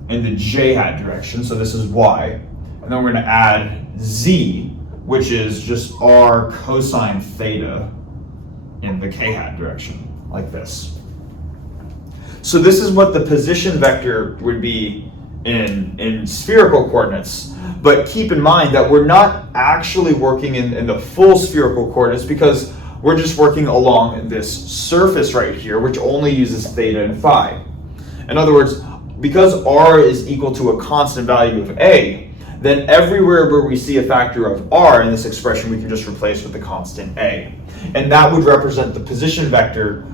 in the j hat direction. So this is y. And then we're going to add z, which is just r cosine theta in the k hat direction, like this. So this is what the position vector would be in spherical coordinates. But keep in mind that we're not actually working in the full spherical coordinates, because we're just working along this surface right here, which only uses theta and phi. In other words, because r is equal to a constant value of a, then everywhere where we see a factor of r in this expression, we can just replace with the constant a. And that would represent the position vector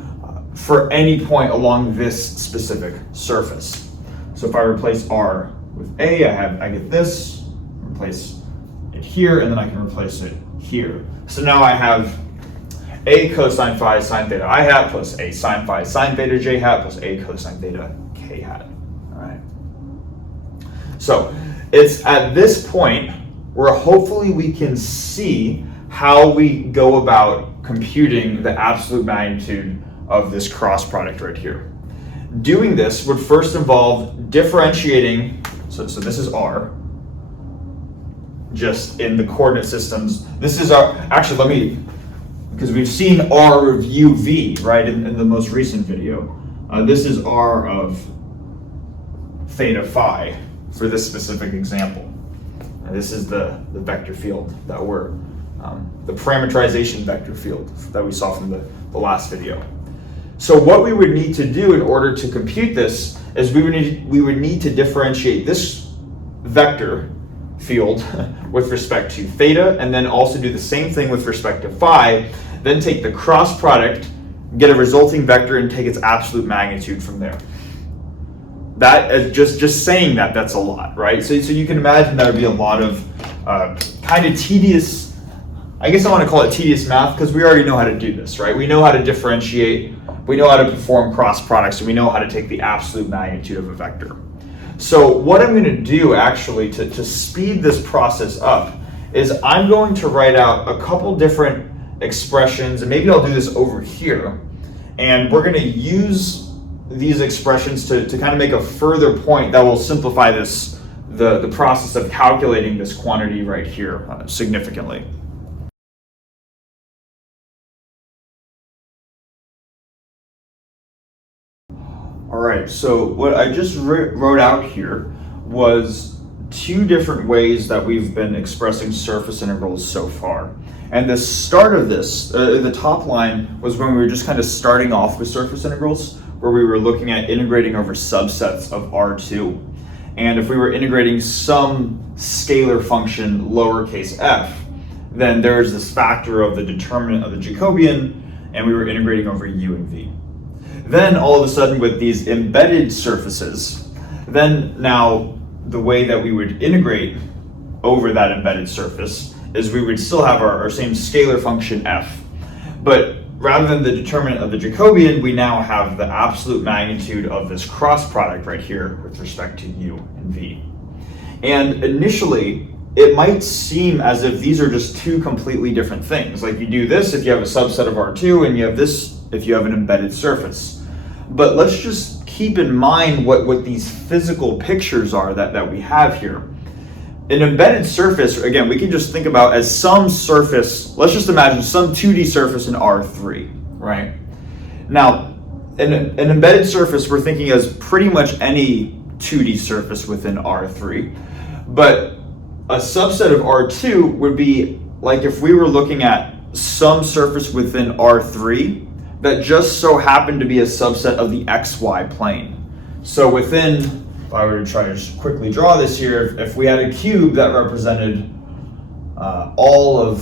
for any point along this specific surface. So if I replace r with a, I get this, replace it here, and then I can replace it here. So now I have a cosine phi sine theta I hat plus a sine phi sine theta j hat plus a cosine theta k hat. All right. So it's at this point where hopefully we can see how we go about computing the absolute magnitude of this cross product right here. Doing this would first involve differentiating, so this is r, just in the coordinate systems. This is our, actually because we've seen r of uv, right, in the most recent video. This is r of theta phi for this specific example. And this is the vector field that the parameterization vector field that we saw from the last video. So what we would need to do in order to compute this is we would need to differentiate this vector field with respect to theta, and then also do the same thing with respect to phi, then take the cross product, get a resulting vector, and take its absolute magnitude from there. That is just saying that's a lot, right? So you can imagine that would be a lot of kind of tedious, I guess I want to call it tedious math, because we already know how to do this, right? We know how to differentiate, we know how to perform cross products, and we know how to take the absolute magnitude of a vector. So what I'm going to do actually to speed this process up is I'm going to write out a couple different expressions, and maybe I'll do this over here, and we're going to use these expressions to kind of make a further point that will simplify the process of calculating this quantity right here significantly. All right, so what I just wrote out here was two different ways that we've been expressing surface integrals so far. And the start of this, the top line, was when we were just kind of starting off with surface integrals, where we were looking at integrating over subsets of R2. And if we were integrating some scalar function lowercase f, then there's this factor of the determinant of the Jacobian, and we were integrating over u and v. Then all of a sudden with these embedded surfaces, then now the way that we would integrate over that embedded surface is we would still have our same scalar function f, but rather than the determinant of the Jacobian, we now have the absolute magnitude of this cross product right here with respect to u and v. And initially, it might seem as if these are just two completely different things. Like you do this if you have a subset of R2, and you have this if you have an embedded surface. But let's just keep in mind what these physical pictures are that we have here. An embedded surface, again, we can just think about as some surface. Let's just imagine some 2D surface in R3, right? Now, an embedded surface we're thinking as pretty much any 2D surface within R3, but a subset of R2 would be like if we were looking at some surface within R3 that just so happened to be a subset of the XY plane. So within, if I were to try to just quickly draw this here, if we had a cube that represented all of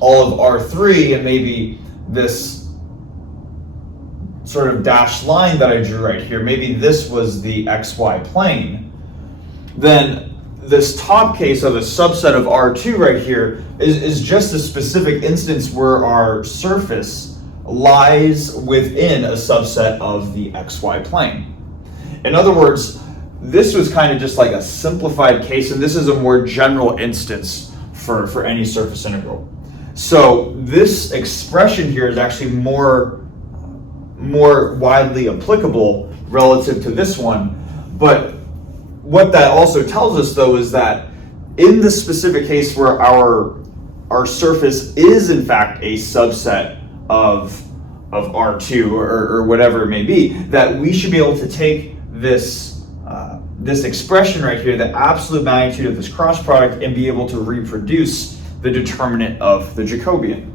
R3, and maybe this sort of dashed line that I drew right here, maybe this was the XY plane, then this top case of a subset of R2 right here is just a specific instance where our surface lies within a subset of the XY plane. In other words, this was kind of just like a simplified case, and this is a more general instance for any surface integral. So this expression here is actually more widely applicable relative to this one. But what that also tells us, though, is that in the specific case where our surface is in fact a subset of R2 or whatever it may be, that we should be able to take this this expression right here, the absolute magnitude of this cross product, and be able to reproduce the determinant of the Jacobian.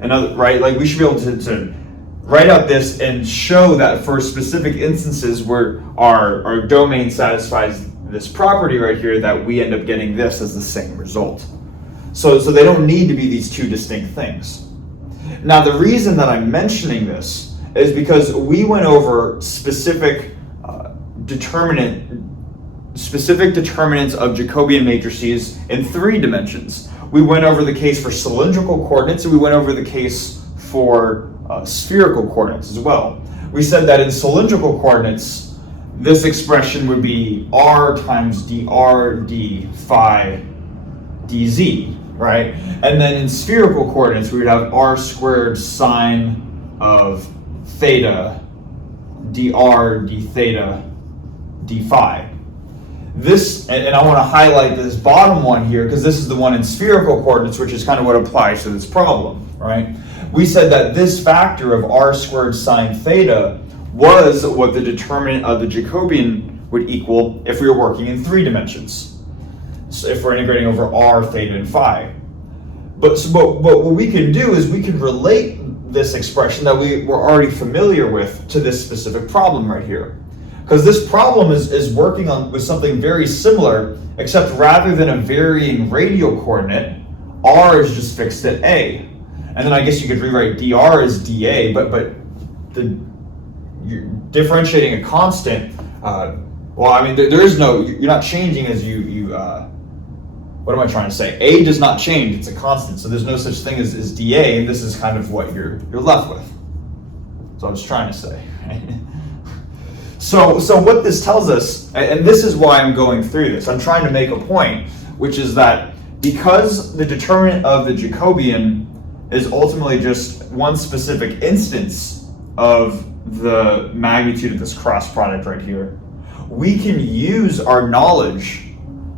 Right? Like we should be able to write out this and show that for specific instances where our domain satisfies this property right here, that we end up getting this as the same result. So they don't need to be these two distinct things. Now, the reason that I'm mentioning this is because we went over specific determinants of Jacobian matrices in 3 dimensions. We went over the case for cylindrical coordinates, and we went over the case for spherical coordinates as well. We said that in cylindrical coordinates, this expression would be r times dr d phi dz, right? And then in spherical coordinates, we would have r squared sine of theta dr d theta d phi. This, and I want to highlight this bottom one here because this is the one in spherical coordinates, which is kind of what applies to this problem, right? We said that this factor of r squared sine theta was what the determinant of the Jacobian would equal if we were working in 3 dimensions. So if we're integrating over r, theta, and phi. But what we can do is we can relate this expression that we're already familiar with to this specific problem right here. Because this problem is working with something very similar, except rather than a varying radial coordinate, r is just fixed at a. And then I guess you could rewrite dr as dA, but you're differentiating a constant. Well, I mean, there is no, you're not changing as what am I trying to say? A does not change, it's a constant. So there's no such thing as dA, and this is kind of what you're left with. So I was trying to say. So what this tells us, and this is why I'm going through this, I'm trying to make a point, which is that because the determinant of the Jacobian is ultimately just one specific instance of the magnitude of this cross product right here, we can use our knowledge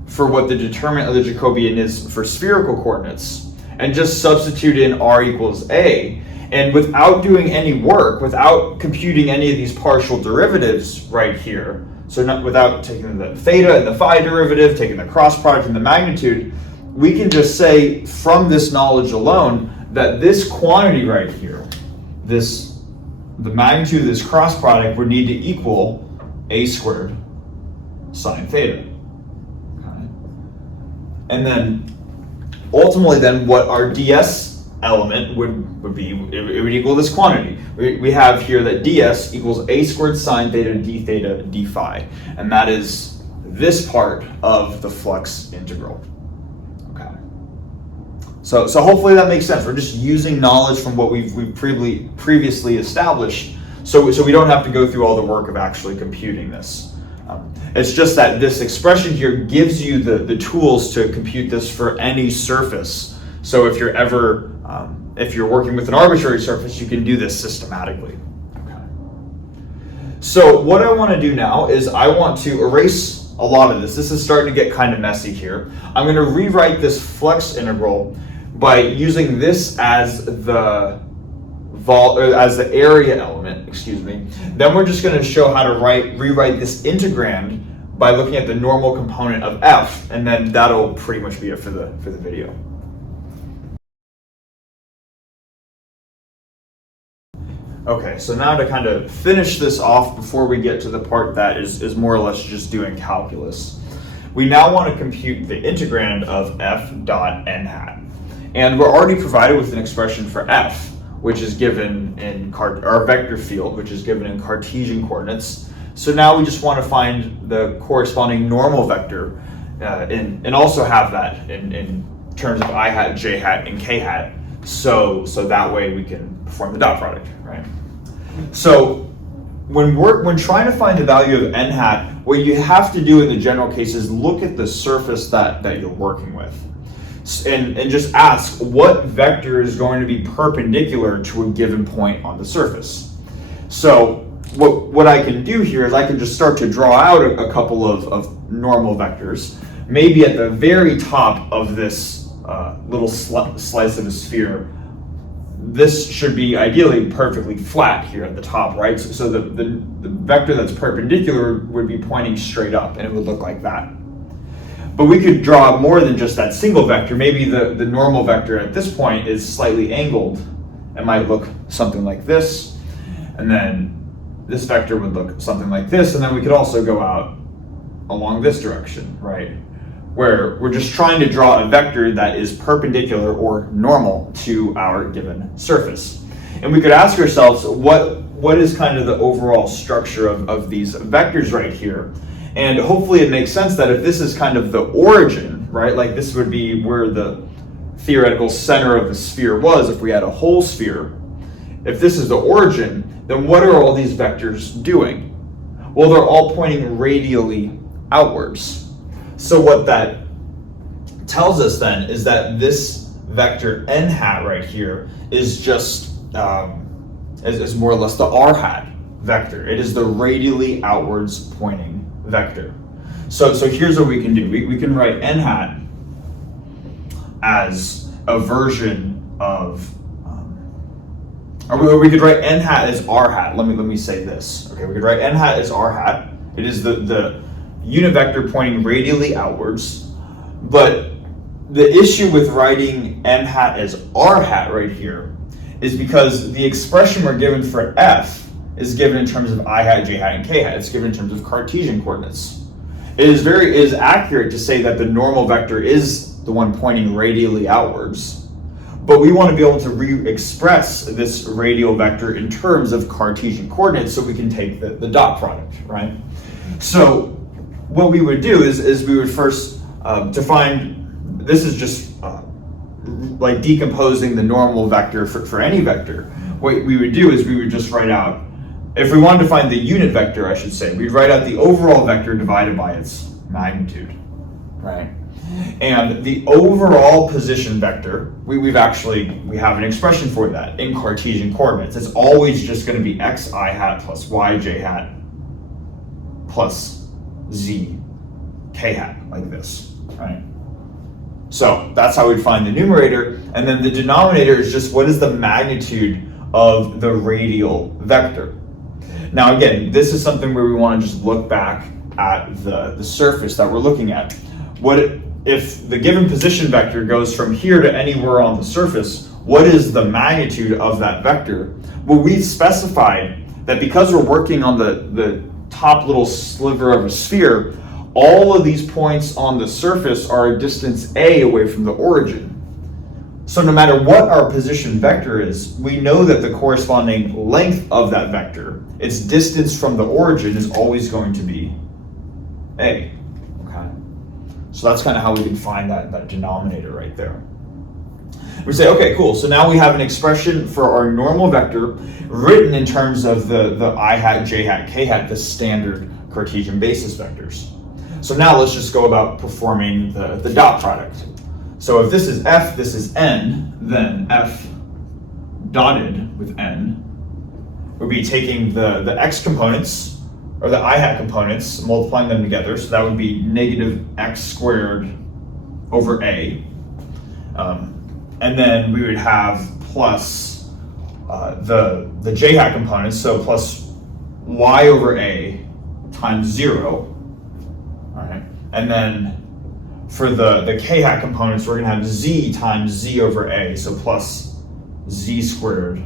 for what the determinant of the Jacobian is for spherical coordinates and just substitute in r equals a. And without doing any work, without computing any of these partial derivatives right here, so without taking the theta and the phi derivative, taking the cross product and the magnitude, we can just say from this knowledge alone that this quantity right here, the magnitude of this cross product would need to equal a squared sine theta. Okay. And then ultimately then what our ds element would be, it would equal this quantity. We have here that ds equals a squared sine theta d theta d phi, and that is this part of the flux integral. Okay. So hopefully that makes sense. We're just using knowledge from what we've previously established, so we don't have to go through all the work of actually computing this. It's just that this expression here gives you the tools to compute this for any surface. So if you're ever, if you're working with an arbitrary surface, you can do this systematically. Okay. So what I want to do now is I want to erase a lot of this. This is starting to get kind of messy here. I'm going to rewrite this flux integral by using this as the area element, excuse me. Then we're just going to show how to rewrite this integrand by looking at the normal component of f, and then that'll pretty much be it for the video. Okay, so now to kind of finish this off before we get to the part that is more or less just doing calculus, we now want to compute the integrand of f dot n hat. And we're already provided with an expression for f, which is given in our vector field, which is given in Cartesian coordinates. So now we just want to find the corresponding normal vector and also have that in terms of I hat, j hat, and k hat. So that way we can perform the dot product, right? So when trying to find the value of n hat, what you have to do in the general case is look at the surface that you're working with. And just ask what vector is going to be perpendicular to a given point on the surface. So what I can do here is I can just start to draw out a couple of normal vectors, maybe at the very top of this little slice of a sphere. this should be ideally perfectly flat here at the top, right? So the vector that's perpendicular would be pointing straight up, and it would look like that. But we could draw more than just that single vector. Maybe the normal vector at this point is slightly angled. It might look something like this, and then this vector would look something like this, and then we could also go out along this direction, right? Where we're just trying to draw a vector that is perpendicular or normal to our given surface. And we could ask ourselves, what is kind of the overall structure of these vectors right here? And hopefully it makes sense that if this is kind of the origin, right? Like this would be where the theoretical center of the sphere was if we had a whole sphere. If this is the origin, then what are all these vectors doing? Well, they're all pointing radially outwards. So what that tells us then is that this vector n hat right here is just is more or less the r hat vector. It is the radially outwards pointing vector. So here's what we can do. We can write n hat as a version of, or we could write n hat as r hat. Let me say this. Okay, we could write n hat as r hat. It is the unit vector pointing radially outwards. But the issue with writing n hat as r hat right here is because the expression we're given for f is given in terms of I hat, j hat, and k hat. It's given in terms of Cartesian coordinates. It is accurate to say that the normal vector is the one pointing radially outwards, but we want to be able to re-express this radial vector in terms of Cartesian coordinates so we can take the dot product, right? So what we would do is we would first define, this is just like decomposing the normal vector for any vector. What we would do is we would just write out, if we wanted to find the unit vector, I should say, we'd write out the overall vector divided by its magnitude, right? And the overall position vector, we have an expression for that in Cartesian coordinates. It's always just going to be x I hat plus y j hat plus z k hat, like this, right? So that's how we'd find the numerator, and then the denominator is just what is the magnitude of the radial vector. Now again, this is something where we want to just look back at the surface that we're looking at. If the given position vector goes from here to anywhere on the surface, what is the magnitude of that vector? Well, we've specified that because we're working on the top little sliver of a sphere, all of these points on the surface are a distance a away from the origin. So no matter what our position vector is, we know that the corresponding length of that vector, its distance from the origin, is always going to be a. Okay. So that's kind of how we can find that denominator right there. We say, okay, cool. So now we have an expression for our normal vector written in terms of the I hat, j hat, k hat, the standard Cartesian basis vectors. So now let's just go about performing the dot product. So if this is f, this is n, then f dotted with n would be taking the x components, or the I hat components, multiplying them together. So that would be negative x squared over a. And then we would have plus the j hat components, so plus y over a times 0. All right. And then for the k hat components, we're going to have z times z over a, so plus z squared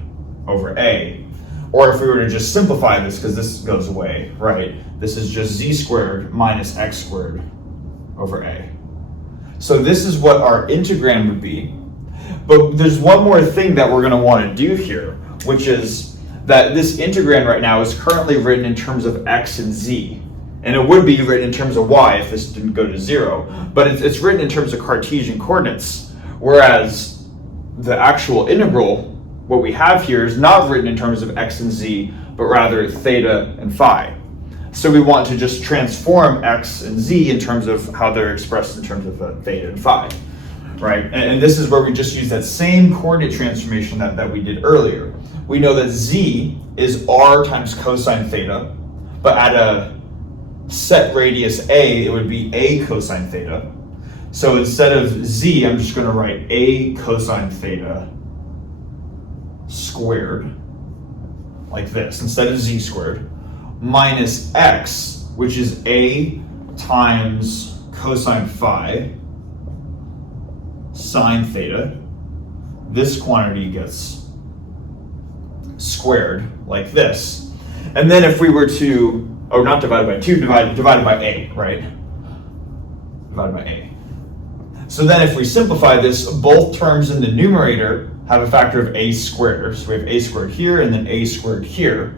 over a. Or if we were to just simplify this, because this goes away, right? This is just z squared minus x squared over a. So this is what our integrand would be. But there's one more thing that we're going to want to do here, which is that this integrand right now is currently written in terms of x and z. And it would be written in terms of y if this didn't go to 0. But it's written in terms of Cartesian coordinates, whereas the actual integral, what we have here, is not written in terms of x and z, but rather theta and phi. So we want to just transform x and z in terms of how they're expressed in terms of theta and phi, right? And this is where we just use that same coordinate transformation that we did earlier. We know that z is r times cosine theta, but at a set radius a, it would be a cosine theta. So instead of z, I'm just going to write a cosine theta squared, like this, instead of z squared, minus x, which is a times cosine phi sine theta. This quantity gets squared like this. And then if we were to, oh, not divided by 2, divided by a, right? Divided by a. So then if we simplify this, both terms in the numerator have a factor of a squared. So we have a squared here and then a squared here.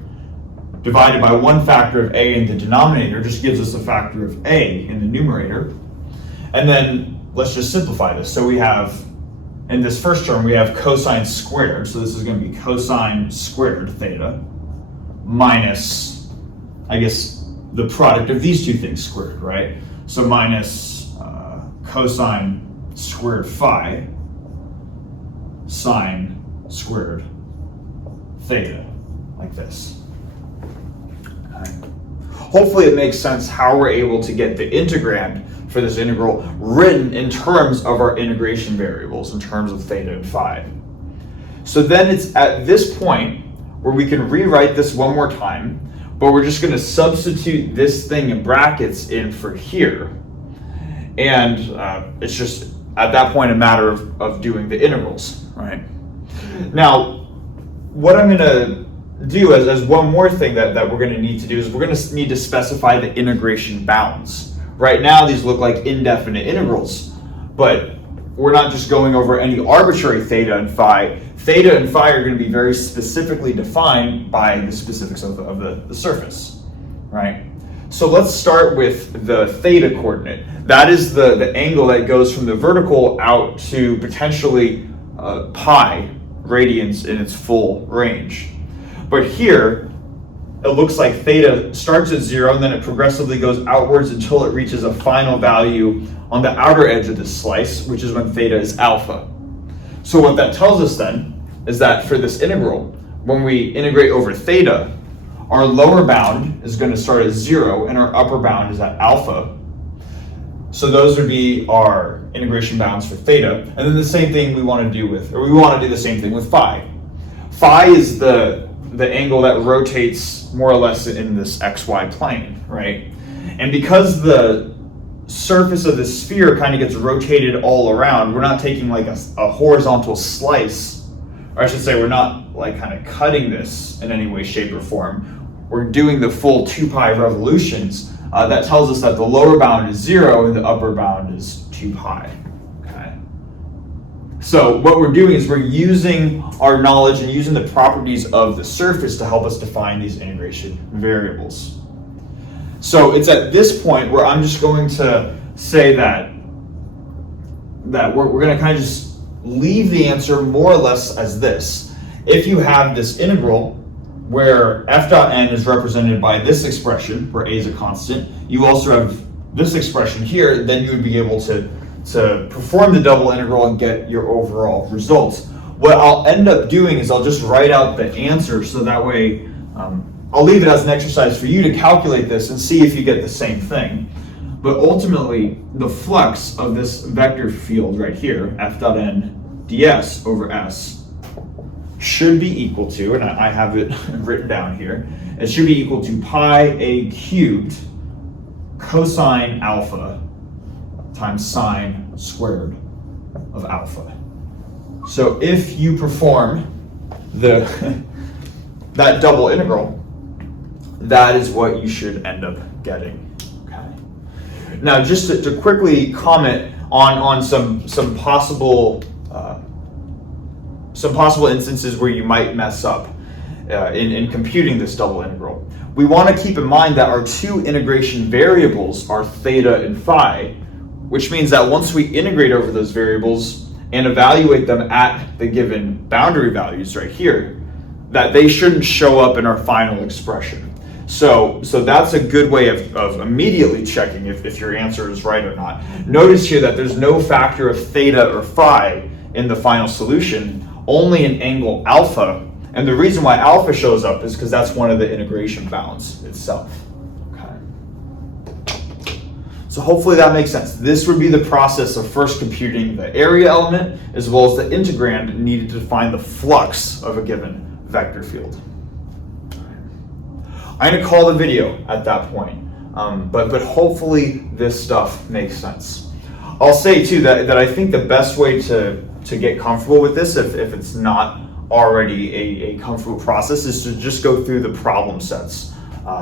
Divided by one factor of a in the denominator just gives us a factor of a in the numerator. And then let's just simplify this. So we have, in this first term, we have cosine squared. So this is going to be cosine squared theta minus, I guess, the product of these two things squared, right? So minus cosine squared phi sine squared theta, like this. Okay. Hopefully it makes sense how we're able to get the integrand for this integral written in terms of our integration variables, in terms of theta and phi. So then it's at this point where we can rewrite this one more time, but we're just going to substitute this thing in brackets in for here. And it's just, at that point, a matter of doing the integrals, right? Now, what I'm going to do as one more thing that we're going to need to do is we're going to need to specify the integration bounds. Right now, these look like indefinite integrals, but we're not just going over any arbitrary theta and phi. Theta and phi are going to be very specifically defined by the specifics of the surface, right? So let's start with the theta coordinate. That is the angle that goes from the vertical out to potentially pi radians in its full range. But here, it looks like theta starts at 0 and then it progressively goes outwards until it reaches a final value on the outer edge of this slice, which is when theta is alpha. So what that tells us then is that for this integral, when we integrate over theta, our lower bound is going to start at 0 and our upper bound is at alpha. So those would be our integration bounds for theta. And then the same thing we want to do the same thing with phi. Phi is the angle that rotates more or less in this xy plane, right? And because the surface of the sphere kind of gets rotated all around, we're not taking like a horizontal slice, or I should say we're not like kind of cutting this in any way, shape, or form. We're doing the full 2 pi revolutions. That tells us that the lower bound is 0 and the upper bound is 2 pi. Okay. So what we're doing is we're using our knowledge and using the properties of the surface to help us define these integration variables. So it's at this point where I'm just going to say that we're going to kind of just leave the answer more or less as this. If you have this integral where f dot n is represented by this expression, where a is a constant, you also have this expression here, then you would be able to perform the double integral and get your overall results. What I'll end up doing is I'll just write out the answer, so that way I'll leave it as an exercise for you to calculate this and see if you get the same thing. But ultimately, the flux of this vector field right here, f dot n ds over s, should be equal to, and I have it written down here, it should be equal to pi a cubed cosine alpha times sine squared of alpha. So if you perform that double integral, that is what you should end up getting. Okay. Now, just to quickly comment on some possible instances where you might mess up in computing this double integral. We want to keep in mind that our two integration variables are theta and phi, which means that once we integrate over those variables and evaluate them at the given boundary values right here, that they shouldn't show up in our final expression. So that's a good way of immediately checking if your answer is right or not. Notice here that there's no factor of theta or phi in the final solution, only an angle alpha. And the reason why alpha shows up is because that's one of the integration bounds itself. Okay. So hopefully that makes sense. This would be the process of first computing the area element as well as the integrand needed to find the flux of a given vector field. I'm going to call the video at that point, but hopefully this stuff makes sense. I'll say too that I think the best way to get comfortable with this, if it's not already a comfortable process, is to just go through the problem sets.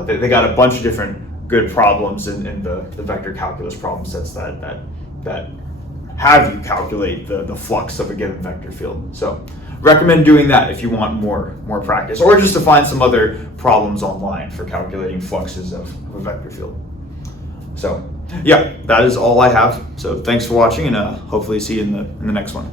They got a bunch of different good problems in the vector calculus problem sets that have you calculate the flux of a given vector field. So recommend doing that if you want more practice, or just to find some other problems online for calculating fluxes of a vector field. So yeah, that is all I have. So thanks for watching, and hopefully see you in the next one.